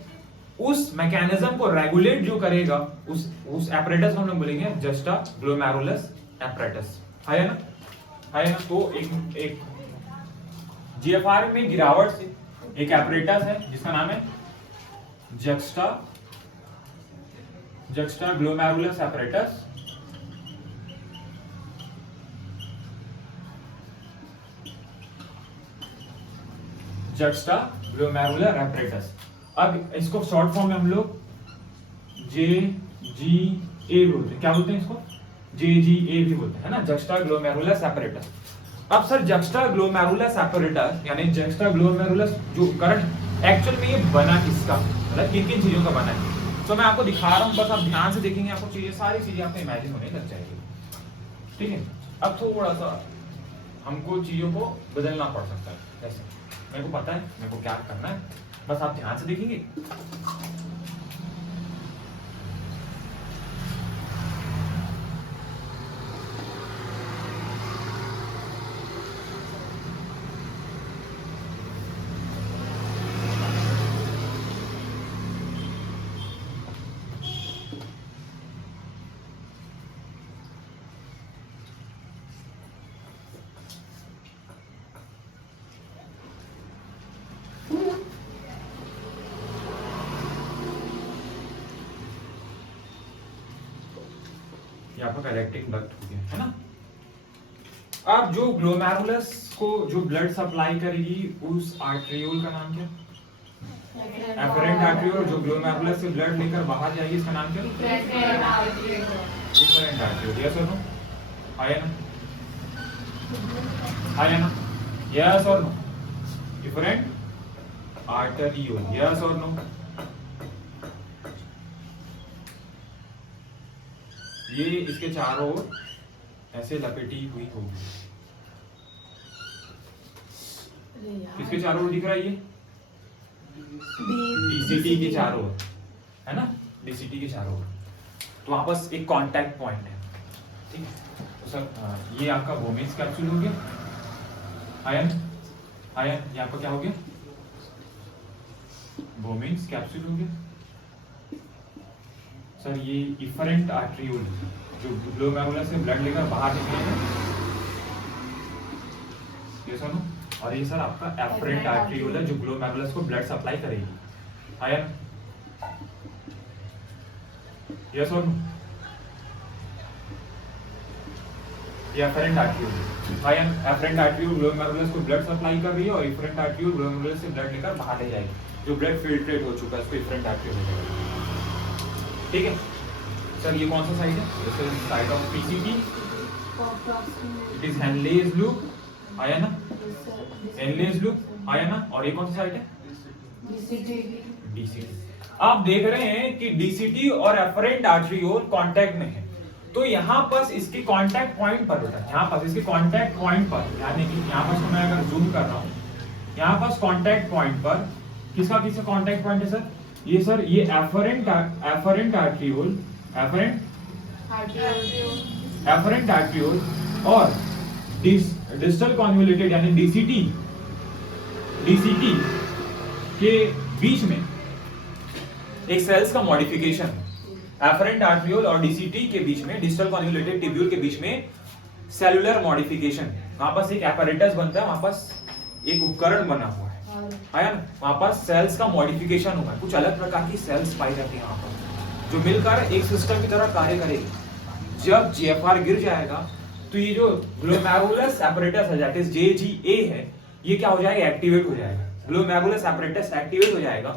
उस मैकेनिज्म को रेगुलेट जो करेगा उस apparatus को हम लोग बोलेंगे जक्स्टा ग्लोमेरुलस apparatus, है ना। तो एक जीएफआर में गिरावट से एक apparatus है जिसका नाम है juxta glomerulus apparatus। Juxta glomerular apparatus। अब इसको शॉर्ट फॉर्म में हम लोग JGA बोलते हैं, क्या बोलते हैं इसको, JGA भी बोलते हैं, है ना, जक्स्टा ग्लोमेरुलस apparatus। अब सर जक्स्टा ग्लोमेरुलस apparatus यानी जक्स्टा ग्लोमेरुलस जो करंट एक्चुअल में ये बना किसका, मतलब किन किन चीजों का बना है, तो मैं आपको दिखा रहा हूँ, बस आप ध्यान से देखेंगे, आपको चीजें सारी चीजें आपको इमेजिन होने लग जाएगी। ठीक है, अब थोड़ा सा हमको चीजों को बदलना पड़ सकता है, कैसे, मेरे को पता है मेरे को क्या करना है, बस आप ध्यान से देखेंगे। आपका इलेक्ट्रिक डक्ट हो गया, है ना। अब जो ग्लोमेरुलस को जो ब्लड सप्लाई करेगी उस आर्टरियोल का नाम क्या, एफरेंट आर्टरियोल। जो ग्लोमेरुलस से ब्लड लेकर बाहर जाएगी इसका नाम क्या, इफरेंट आर्टरियोल। यस और नो, आया ना, यस और नो, इफरेंट आर्टरियोल, यस और नो। ये इसके चारों ओर ऐसे लपेटी हुई होगी, किसके चारों ओर दिख रहा है, ये डीसीटी के चारों ओर, है ना, डीसीटी के चारों ओर। तो वहां पर एक कांटेक्ट पॉइंट है, ठीक है। तो सर ये आपका वोमेन्स कैप्सूल हो गया, आयन ये आपका क्या हो गया, वोमेन्स कैप्सूल हो गया। सर ये इफरेंट आर्टरियोल जो ग्लोमेरुलस से ब्लड लेकर बाहर निकलेगा, ये सुनो, और ये सर आपका एफरेंट आर्टरियोल है जो ग्लोमेरुलस को ब्लड सप्लाई करेगी, आयन, ये सुनो, ये एफरेंट आर्टरियोल, आयन, एफरेंट आर्टरियोल ग्लोमेरुलस को ब्लड सप्लाई कर रही है और इफरेंट आर्टरियोल ग्लोमेरुलस से ब्लड लेकर बाहर ले जाएगी, जो ब्लड फिल्ट्रेट हो चुका है उसको इफरेंट आर्टरियोल हो जाएगा। ठीक है सर, ये कौन सा साइड है, this is side of PCT, it is Henle's loop, आया ना, हेनलेज लूप, आया ना, और ये कौन सा साइड है, डीसीटी। आप देख रहे हैं कि डीसीटी और एफरेंट आर्टरियोल कांटेक्ट में है, तो यहाँ पर इसके कांटेक्ट पॉइंट पर होता है, यहाँ पर इसके कांटेक्ट पॉइंट पर, यानी कि यहाँ पर मैं अगर जूम कर रहा हूँ, यहाँ पर कांटेक्ट पॉइंट पर किसका कांटेक्ट पॉइंट है सर, ये सर ये एफरेंट आर्टरियोल, एफरेंट आर्टरियोल और डिस्टल कॉन्वोल्यूटेड यानी डीसीटी के बीच में एक सेल्स का मॉडिफिकेशन, एफरेंट आर्ट्रियोल और डीसीटी के बीच में, डिस्टल कॉन्वोल्यूटेड ट्यूब्यूल के बीच में सेलुलर मॉडिफिकेशन, वहां पास एक एपैरेटस बनता है, वहां पास एक उपकरण बना हुआ है, आया ना, वहां पास सेल्स का मॉडिफिकेशन हुआ है, कुछ अलग प्रकार की सेल्स पाई जाती है वहां पर, जो मिलकर एक सिस्टम की तरह कार्य करेगी। जब जीएफआर गिर जाएगा तो ये जो ग्लोमेरुलस एपैरेटस है, दैट इज जेजीए है, ये क्या हो जाएगा, एक्टिवेट हो जाएगा। ग्लोमेरुलस एपैरेटस एक्टिवेट हो जाएगा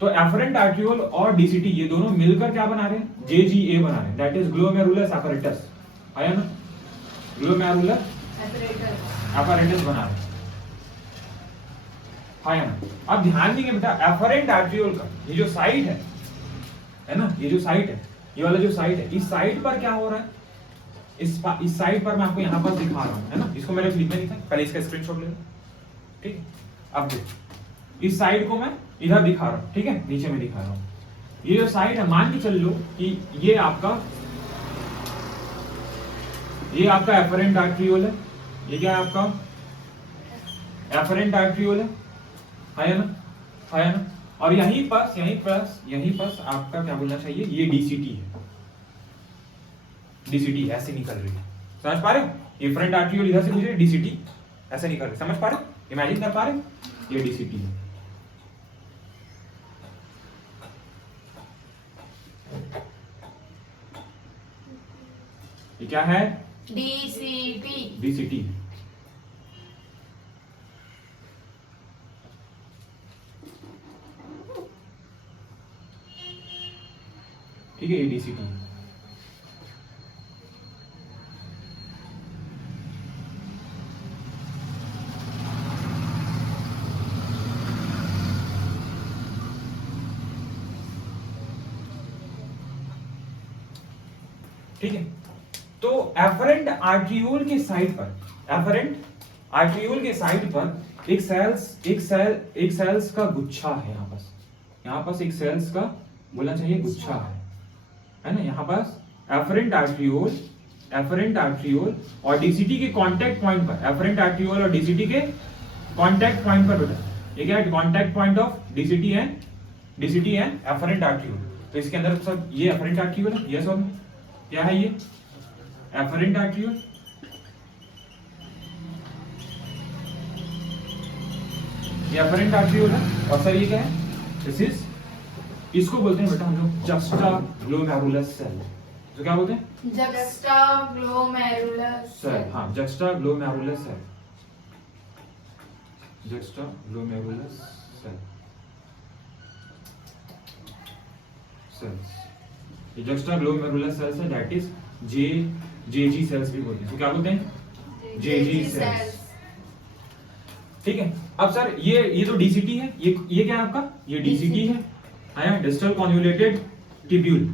तो एफरेंट आर्ट्रियोल और डीसीटी ये दोनों मिलकर क्या बना रहे हैं, जेजीए बना रहे हैं, दैट इज ग्लोमेरुलस एपैरेटस, आया ना, ग्लोमेरुलर एपैरेटस बना रहे हैं, आया ना। अब ध्यान देंगे बेटा, एफरेंट आर्ट्रियोल का ये जो साइट है ना, ये जो साइट है, ये वाला जो साइट है, इस साइट पर क्या हो रहा है, इस साइड पर मैं आपको यहाँ पर दिखा रहा हूँ, है ना, इसको मेरे फ्लिप में दिखा, पहले इसका स्क्रीनशॉट ले लो, ठीक है। अब देखो इस साइड को मैं इधर दिखा रहा हूँ, ठीक है, नीचे में दिखा रहा हूँ। ये जो साइड है, मान के चल लो कि ये आपका एफरेंट आर्ट्रियोल है, ये क्या है आपका एफरेंट आर्ट्रियोल है ना, है ना, और यहीं पास आपका क्या बोलना चाहिए, ये डीसीटी है, डीसीटी ऐसे निकल रही है, समझ पा रहे हो, ये फ्रंट आर्ट्रियोल इधर से गुजरे, डीसीटी ऐसे निकल रही है, समझ पा रहे हो, इमेजिन कर पा रहे हो, ये डीसीटी है। ये क्या है, डीसीटी, ठीक है, ये डीसीटी है। ठीक है, तो एफरेंट आर्ट्रियोल के साइड पर एक सेल्स का गुच्छा है, यहाँ पास एक सेल्स का बोलना चाहिए गुच्छा है ना, यहाँ पास एफरेंट आर्ट्रियोल और डीसीटी के कांटेक्ट पॉइंट पर, एफरेंट आर्ट्रियोल और डीसीटी के कांटेक्ट पॉइंट पर बेटा, ये क्या है, contact point of DCT and afferent arteriole. तो इसके अंदर सब ये एफरेंट आर्ट्रियोल है, यस और नो, क्या है ये एफरेंट आर्ट्रियोल, ये एफरेंट आर्ट्रियोल है, और सर ये क्या है, दिस इज, इसको बोलते हैं बेटा हम लोग जस्टाग्लोमेरुलस सेल, तो क्या बोलते हैं, जस्टाग्लोमेरुलस सेल, हाँ जस्टाग्लोमेरुलस सेल, जस्टाग्लोमेरुलस सेल्स, ये जस्टाग्लोमेरुलस सेल्स है, दैट इज जेजी सेल्स भी बोलते हैं, तो क्या बोलते हैं, जेजी सेल्स, ठीक है। अब सर ये तो डीसीटी है, ये क्या है आपका, ये डीसीटी है, आया, डिस्टल कॉन्वोल्यूटेड ट्यूब्यूल,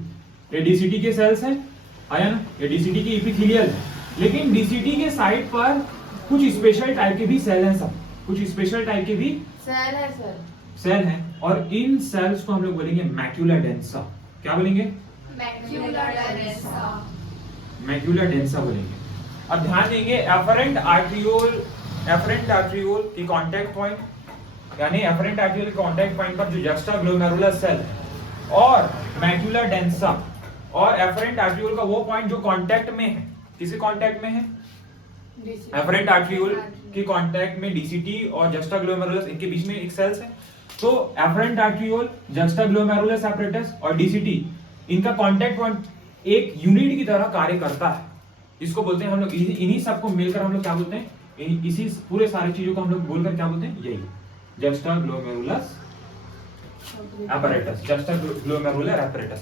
ये डीसीटी के सेल्स हैं, आया ना, ये डीसीटी की एपिथेलियल है, लेकिन डीसीटी के साइड पर कुछ स्पेशल टाइप के भी सेल हैं, सब कुछ स्पेशल टाइप के भी सेल हैं, और इन सेल्स को हम लोग बोलेंगे मैक्यूला डेंसा, क्या बोलेंगे, मैक्यूला डेंसा बोलेंगे। अब ध्यान देंगे, एफरेंट आर्ट्रियोल की कांटेक्ट पॉइंट, यानी एफरेंट आर्ट्रियोल के कांटेक्ट पॉइंट पर जो जस्टाग्लोमेरुलस सेल है और मैक्यूला डेंसा और एफरेंट आर्ट्रियोल का वो पॉइंट जो कांटेक्ट में है, किसी कांटेक्ट में है, एफरेंट आर्ट्रियोल के कांटेक्ट में डीसीटी और जस्टाग्लोमेरुलस, इनके बीच में एक सेल्स है, तो एफरेंट आर्ट्रियोल, जस्टाग्लोमेरुलस एपैरेटस और डीसीटी, इनका कांटेक्ट पॉइंट एक यूनिट की तरह कार्य करता है, इसको बोलते हैं हम लोग, इन्हीं सबको मिलकर हम लोग क्या बोलते हैं, इसी पूरे सारी चीजों को हम लोग बोलकर क्या बोलते हैं, यही जस्टाग्लोमेरुलस एपैरेटस, जस्टाग्लोमेरुलर एपैरेटस,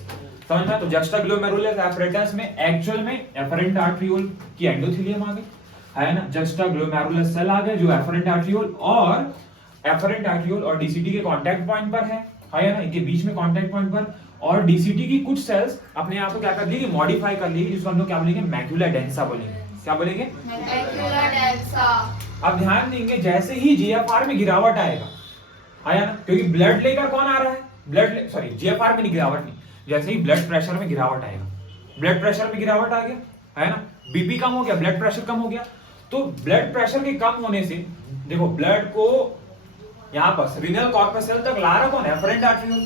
समझना। तो जस्टाग्लोमेरुलर एपैरेटस में एक्चुअल में एफरेंट आर्ट्रियोल की एंडोथेलियम आ गई, है ना, जस्टाग्लोमेरुलस सेल आ गए जो एफरेंट आर्ट्रियोल और डीसीटी के कांटेक्ट पॉइंट पर है ना, इनके बीच में कांटेक्ट पॉइंट पर, और डीसीटी की कुछ सेल्स अपने आप को क्या कर लेगी, मॉडिफाई कर लेगी, जिसको हम लोग क्या बोलेंगे, मैक्यूला डेंसा बोलेंगे, क्या बोलेंगे, मैक्यूला डेंसा। अब ध्यान देंगे, जैसे ही जीएफआर में गिरावट आएगा, आया ना, क्योंकि ब्लड लेकर कौन आ रहा है, जीएफआर में नहीं, गिरावट नहीं, जैसे ही ब्लड प्रेशर में गिरावट आएगा, ब्लड प्रेशर में गिरावट आ गया, है ना, बीपी कम हो गया, ब्लड प्रेशर कम हो गया, तो ब्लड प्रेशर के कम होने से देखो ब्लड को यहाँ पर रीनल कॉर्पस्कल तक ला रहा कौन है, एफरेंट आर्ट्रियोल,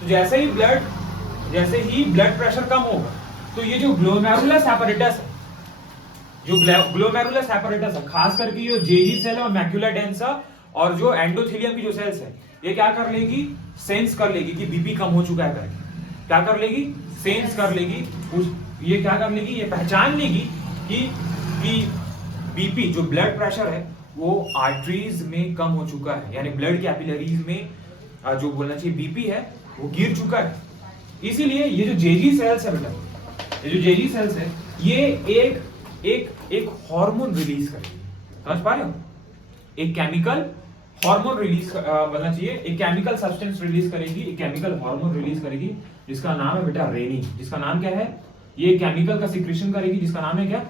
तो जैसे ही ब्लड जैसे ही ब्लड प्रेशर कम होगा तो ये जो ग्लोमेरुलस एपैरेटस है, जो ग्लोमेरुलस एपैरेटस है, खास करके ये जेजी सेल और मैक्युला डेंसा और जो एंडोथेलियम की जो सेल्स है, ये क्या कर लेगी, सेंस कर लेगी कि बीपी कम हो चुका है करके। क्या कर लेगी, सेंस कर लेगी, ये क्या कर लेगी, ये पहचान लेगी कि बीपी जो ब्लड प्रेशर है वो आर्टरीज में कम हो चुका है, यानी ब्लड कैपिलरीज में जो बोलना चाहिए बीपी है वो गिर चुका है। इसीलिए ये जो जेजी सेल्स है बेटा, ये जो जेजी सेल्स है ये एक हार्मोन रिलीज करेगी, समझ पा रहे हो, एक केमिकल हार्मोन रिलीज बनना चाहिए, एक केमिकल सब्सटेंस रिलीज करेगी, एक केमिकल हार्मोन रिलीज करेगी जिसका नाम है बेटा रेनिन। जिसका नाम क्या है, ये केमिकल का सिक्रेशन करेगी जिसका नाम है क्या,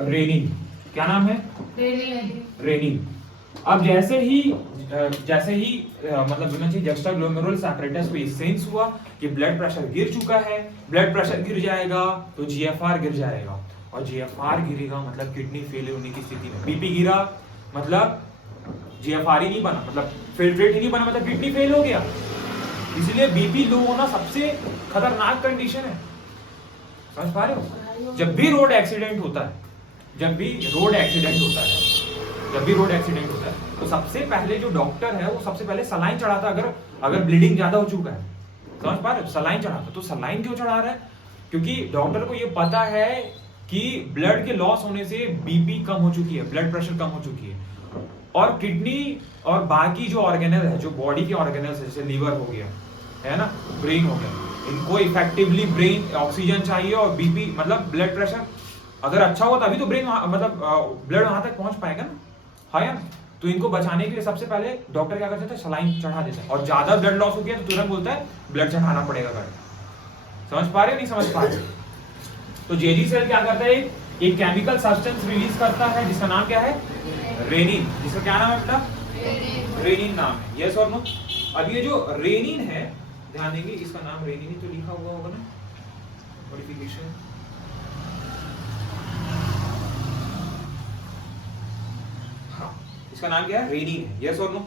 रेनिन। क्या नाम है, रेनिन। अब जैसे ही मतलब बोलना चाहिए जस्टाग्लोमेरुलस एपैरेटस को ये सेंस हुआ कि ब्लड प्रेशर गिर चुका है, ब्लड प्रेशर गिर जाएगा तो जीएफआर गिर जाएगा, और जीएफआर गिरेगा मतलब किडनी फेल होने की स्थिति में। बीपी गिरा मतलब जीएफआर ही नहीं बना, मतलब फिल्ट्रेट ही नहीं बना, मतलब किडनी फेल हो गया। इसलिए बीपी लो होना सबसे खतरनाक कंडीशन है, समझ पा रहे हो। जब भी रोड एक्सीडेंट होता है तो सबसे पहले जो डॉक्टर है वो सबसे पहले सलाइन चढ़ाता है, अगर ब्लीडिंग ज्यादा हो चुका है, समझ पा रहे हो, सलाइन चढ़ाता। तो सलाइन क्यों चढ़ा रहा है, क्योंकि डॉक्टर को ये पता है कि ब्लड के लॉस होने से बीपी कम हो चुकी है, ब्लड प्रेशर कम हो चुकी है, और किडनी और बाकी जो ऑर्गेनल है, जो बॉडी के ऑर्गेनल्स है, जैसे लीवर हो गया है ना, ब्रेन हो गया, इनको इफेक्टिवली ब्रेन ऑक्सीजन चाहिए, और बीपी मतलब ब्लड प्रेशर अगर अच्छा हो तभी तो ब्रेन मतलब ब्लड वहां तक पहुंच पाएगा ना, हाँ यार। तो इनको बचाने के लिए सबसे पहले डॉक्टर क्या करते थे, सलाइन चढ़ा देता है, और ज्यादा ब्लड लॉस हो गया तो तुरंत बोलता है ब्लड चढ़ाना पड़ेगा करके। समझ पा रहे हो, नहीं समझ पा रहे। तो जेजी सेल क्या करता है, एक केमिकल सब्सटेंस रिलीज करता है जिसका नाम क्या है, रेनिन। जिसका क्या नाम है बेटा, रेनिन नाम है, यस और नो। अब ये जो रेनिन है, ध्यान देंगे, इसका नाम रेनिन ही तो लिखा हुआ होगा ना, मॉडिफिकेशन। हाँ, इसका नाम क्या है, रेनिन है, यस और नो।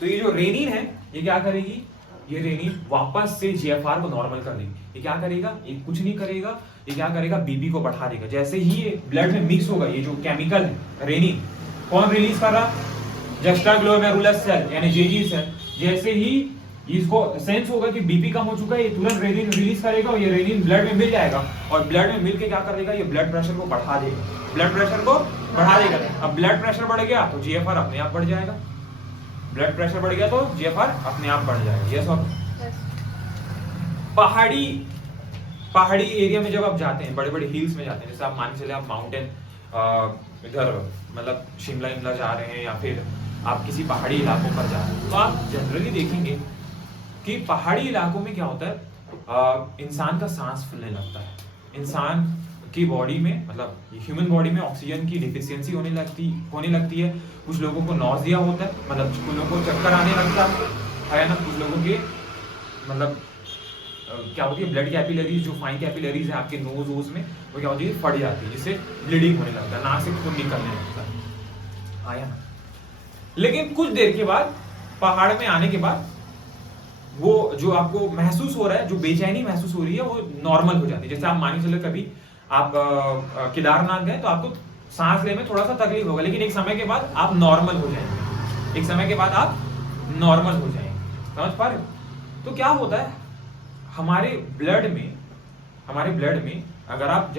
तो ये जो रेनिन है ये क्या करेगी, ये रेनिन वापस से जीएफआर को नॉर्मल कर देगी। ये क्या करेगा, ये कुछ नहीं करेगा, ये क्या करेगा, बीपी को बढ़ा देगा। जैसे ही ये ब्लड में मिक्स होगा, ये जो केमिकल है रेनिन, कौन रिलीज कर रहा, जस्टाग्लोमेरुलस सेल यानी जेजी सेल। जैसे ही इसको सेंस होगा कि बीपी कम हो चुका है, ये तुरंत रेनिन रिलीज करेगा, और ये रेनिन ब्लड में मिल जाएगा, और ब्लड में मिल के क्या कर देगा, ये ब्लड प्रेशर को बढ़ा देगा, ब्लड प्रेशर को बढ़ा देगा। अब ब्लड प्रेशर बढ़ गया तो जीएफआर अपने आप बढ़ जाएगा, ब्लड प्रेशर बढ़ गया तो जीएफआर अपने आप बढ़ जाएगा, यस और। पहाड़ी एरिया में जब आप जाते हैं, बड़े बड़े हिल्स में जाते हैं, जैसे आप मान के चले आप माउंटेन इधर मतलब शिमला जा रहे हैं, या फिर आप किसी पहाड़ी इलाकों पर जा रहे हैं, तो आप जनरली देखेंगे कि पहाड़ी इलाकों में क्या होता है, इंसान का सांस फूलने लगता है, इंसान की बॉडी में, मतलब ह्यूमन बॉडी में ऑक्सीजन की डिफिशियंसी होने लगती है। कुछ लोगों को नॉजिया होता है, मतलब कुछ लोगों को चक्कर आने लगता है ना, कुछ लोगों के मतलब क्या होती है, ब्लड कैपिलरीज, जो फाइन कैपिलरीज है आपके नोज वोज में, वो क्या होती है, फट जाती है, जिससे ब्लीडिंग होने लगता है, नाक से खून निकलने लगता है, आया ना। लेकिन कुछ देर के बाद, पहाड़ में आने के बाद, वो जो आपको महसूस हो रहा है, जो बेचैनी महसूस हो रही है, वो नॉर्मल हो जाती है। जैसे आप मानिए चलो कभी आप केदारनाथ गए तो आपको सांस लेने में थोड़ा सा तकलीफ होगा, लेकिन एक समय के बाद आप नॉर्मल हो जाएंगे, एक समय के बाद आप नॉर्मल हो जाएंगे, समझ पा रहे हो। तो क्या होता है, हमारे ब्लड में अगर आप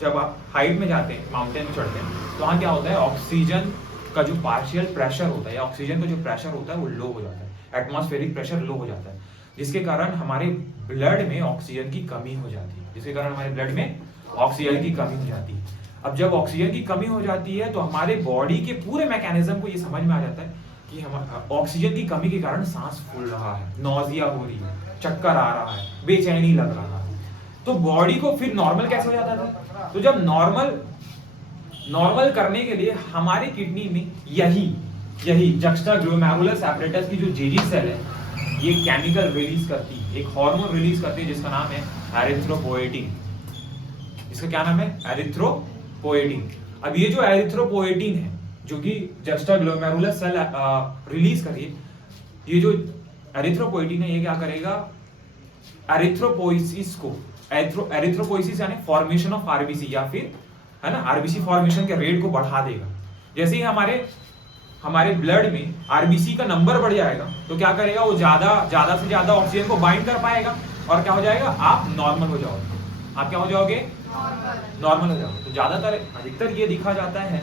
जब आप हाइट में जाते हैं, माउंटेन में चढ़ते हैं, तो वहाँ क्या होता है, ऑक्सीजन का जो पार्शियल प्रेशर होता है, या ऑक्सीजन का जो प्रेशर होता है वो लो हो जाता है, एटमॉस्फेरिक प्रेशर लो हो जाता है, जिसके कारण हमारे ब्लड में ऑक्सीजन की कमी हो जाती है, अब जब ऑक्सीजन की कमी हो जाती है तो हमारे बॉडी के पूरे मैकेनिज्म को ये समझ में आ जाता है कि हम ऑक्सीजन की कमी के कारण सांस फूल रहा है, नॉजिया हो रही है, चक्कर आ रहा है, बेचैनी लग रहा है। तो बॉडी को फिर नॉर्मल कैसे हो जाता था, तो जब नॉर्मल करने के लिए हमारे किडनी में यही जस्टाग्लोमेरुलस एपैरेटस की जो जेजी सेल है, ये केमिकल रिलीज करती है, एक हार्मोन रिलीज करती है जिसका नाम है एरिथ्रोपोएटिन। इसका क्या नाम है, एरिथ्रोपोएटिन। अब ये जो एरिथ्रोपोएटिन है, जो कि जस्टाग्लोमेरुलस सेल रिलीज करिए, ये जो एरिथ्रोपोएटिन है, ये क्या करेगा, एरिथ्रोपोइसिस को, एरिथ्रोपोइसिस यानी फॉर्मेशन ऑफ आरबीसी, या फिर है ना आरबीसी फॉर्मेशन के रेट को बढ़ा देगा। जैसे ही हमारे ब्लड में आरबीसी का नंबर बढ़ जाएगा तो क्या करेगा, वो ज्यादा से ज्यादा ऑक्सीजन को बाइंड कर पाएगा और क्या हो जाएगा, आप नॉर्मल हो जाओगे। आप क्या हो जाओगे, नॉर्मल हो जाओगे। तो ज्यादातर अधिकतर ये देखा जाता है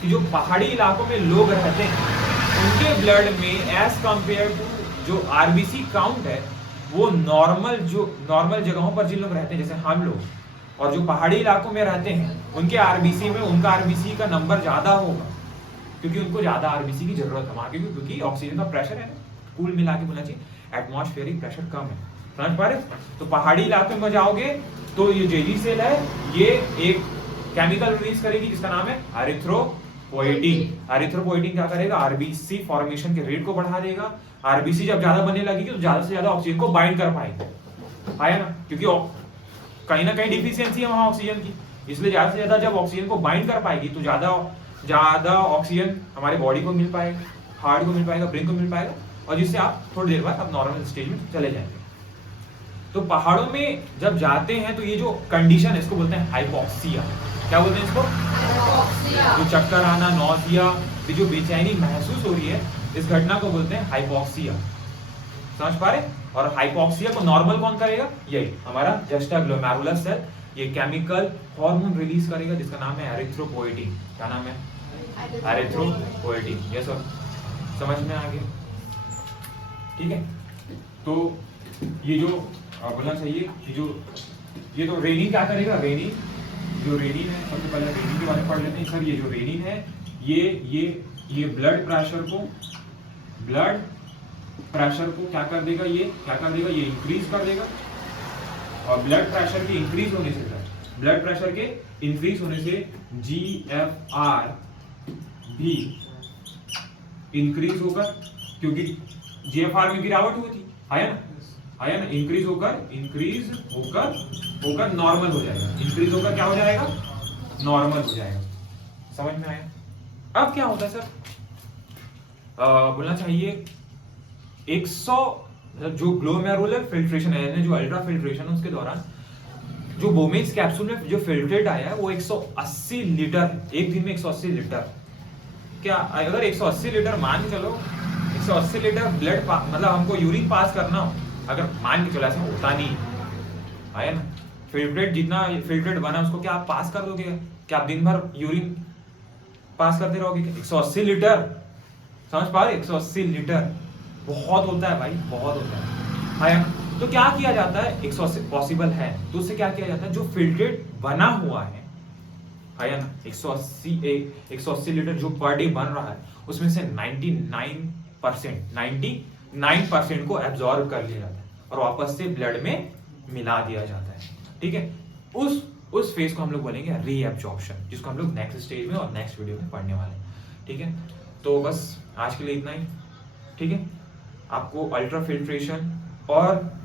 कि जो पहाड़ी इलाकों में लोग रहते हैं उनके ब्लड में एज कंपेयर टू जो आरबीसी काउंट है वो नॉर्मल जगहों पर जिन लोग रहते हैं जैसे हम लोग और जो पहाड़ी इलाकों में रहते हैं उनके आरबीसी में उनका आरबीसी का नंबर ज्यादा होगा, क्योंकि उनको ज्यादा आरबीसी की जरूरत है वहां, क्योंकि ऑक्सीजन का प्रेशर है ना, कुल मिला के बोलना चाहिए एटमॉस्फेरिक प्रेशर कम है, समझ पा रहे। तो पहाड़ी इलाके में जाओगे तो ये जेली सेल है, ये एक केमिकल रिलीज करेगी जिसका नाम है एरिथ्रोपोएटिन। एरिथ्रोपोएटिन क्या करेगा, आरबीसी फॉर्मेशन के रेट को बढ़ा देगा। आरबीसी जब ज्यादा बनने लगेगी तो ज्यादा से ज्यादा ऑक्सीजन को बाइंड कर पाएगा, आया ना, क्योंकि कहीं ना कहीं डिफिशियंसी है वहां ऑक्सीजन की, इसलिए ज्यादा से ज्यादा जब ऑक्सीजन को बाइंड कर पाएगी तो ज्यादा ऑक्सीजन हमारे बॉडी को मिल पाएगा, हार्ट को मिल पाएगा, ब्रेन को मिल पाएगा, और जिससे आप थोड़ी देर बाद आप नॉर्मल स्टेज में चले जाएंगे। तो पहाड़ों में जब जाते हैं तो ये जो कंडीशन है इसको बोलते हैं हाइपोक्सिया। क्या बोलते हैं इसको, जो चक्कर आना, नौसिया, ये जो बेचैनी महसूस हो रही है इस घटना को बोलते हैं हाइपोक्सिया, समझ पा रहे। और हाइपोक्सिया को नॉर्मल कौन करेगा, यही हमारा जस्टा ग्लोमेरुलर सेल, ये केमिकल हार्मोन रिलीज करेगा जिसका नाम है एरिथ्रोपोएटिन। क्या नाम है, एरिथ्रोपोएटिन। ये सब समझ में आ गया, ठीक है। तो ये जो बोलना चाहिए ये तो रेनिन क्या करेगा, रेनिन है, सबसे पहले रेनिन के बारे में पढ़ लेते हैं सर। ये जो रेनिन है ये ब्लड प्रेशर को क्या कर देगा, ये इंक्रीज कर देगा। और ब्लड प्रेशर के इंक्रीज होने से GFR भी इंक्रीज होगा, क्योंकि GFR में गिरावट हुई थी, आया ना, इंक्रीज होकर नॉर्मल हो जाएगा। इंक्रीज होकर क्या हो जाएगा, नॉर्मल हो जाएगा। समझ में आया। अब क्या होता है सर, बोलना चाहिए 100 जो ग्लोमेरुलर फिल्ट्रेशन है, जो अल्ट्रा फिल्ट्रेशन है, उसके दौरान जो बोमेज कैप्सूल में जो फिल्ट्रेट आया है वो 180 लीटर, एक दिन में 180 लीटर। क्या अगर 180 लीटर मान के चलो, 180 लीटर ब्लड मतलब हमको यूरिन पास करना हो, अगर मान के चलो, ऐसा होता नहीं है ना, फिल्ट्रेट जितना फिल्ट्रेट बना उसको क्या आप पास कर दोगे, क्या आप दिन भर यूरिन पास करते रहोगे? 180 लीटर, समझ पा रहे, 180 लीटर बहुत होता है भाई, बहुत होता है ना। तो क्या किया जाता है, 180 पॉसिबल है तो उससे क्या किया जाता है, जो फिल्ट्रेट बना हुआ है ना, 180 लीटर जो पर डे बन रहा है उसमें से 99% को एब्जॉर्ब कर लिया जाता है और वापस से ब्लड में मिला दिया जाता है, ठीक है। उस फेज को हम लोग बोलेंगे रीएब्जॉर्प्शन, जिसको हम लोग नेक्स्ट स्टेज में और नेक्स्ट वीडियो में पढ़ने वाले हैं, ठीक है। तो बस आज के लिए इतना ही, ठीक है। आपको अल्ट्रा फिल्ट्रेशन और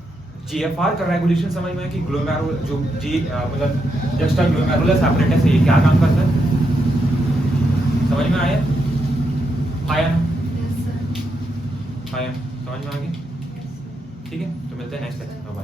GFR का रेगुलेशन समझ में है कि ग्लोमेरुलर जो मतलब जस्टा ग्लोमेरुलर एपरेटस है, ये क्या काम करता है, समझ में आया ना, समझ में आ गया, ठीक है। तो मिलते हैं नेक्स्ट लेक्चर में, बाय।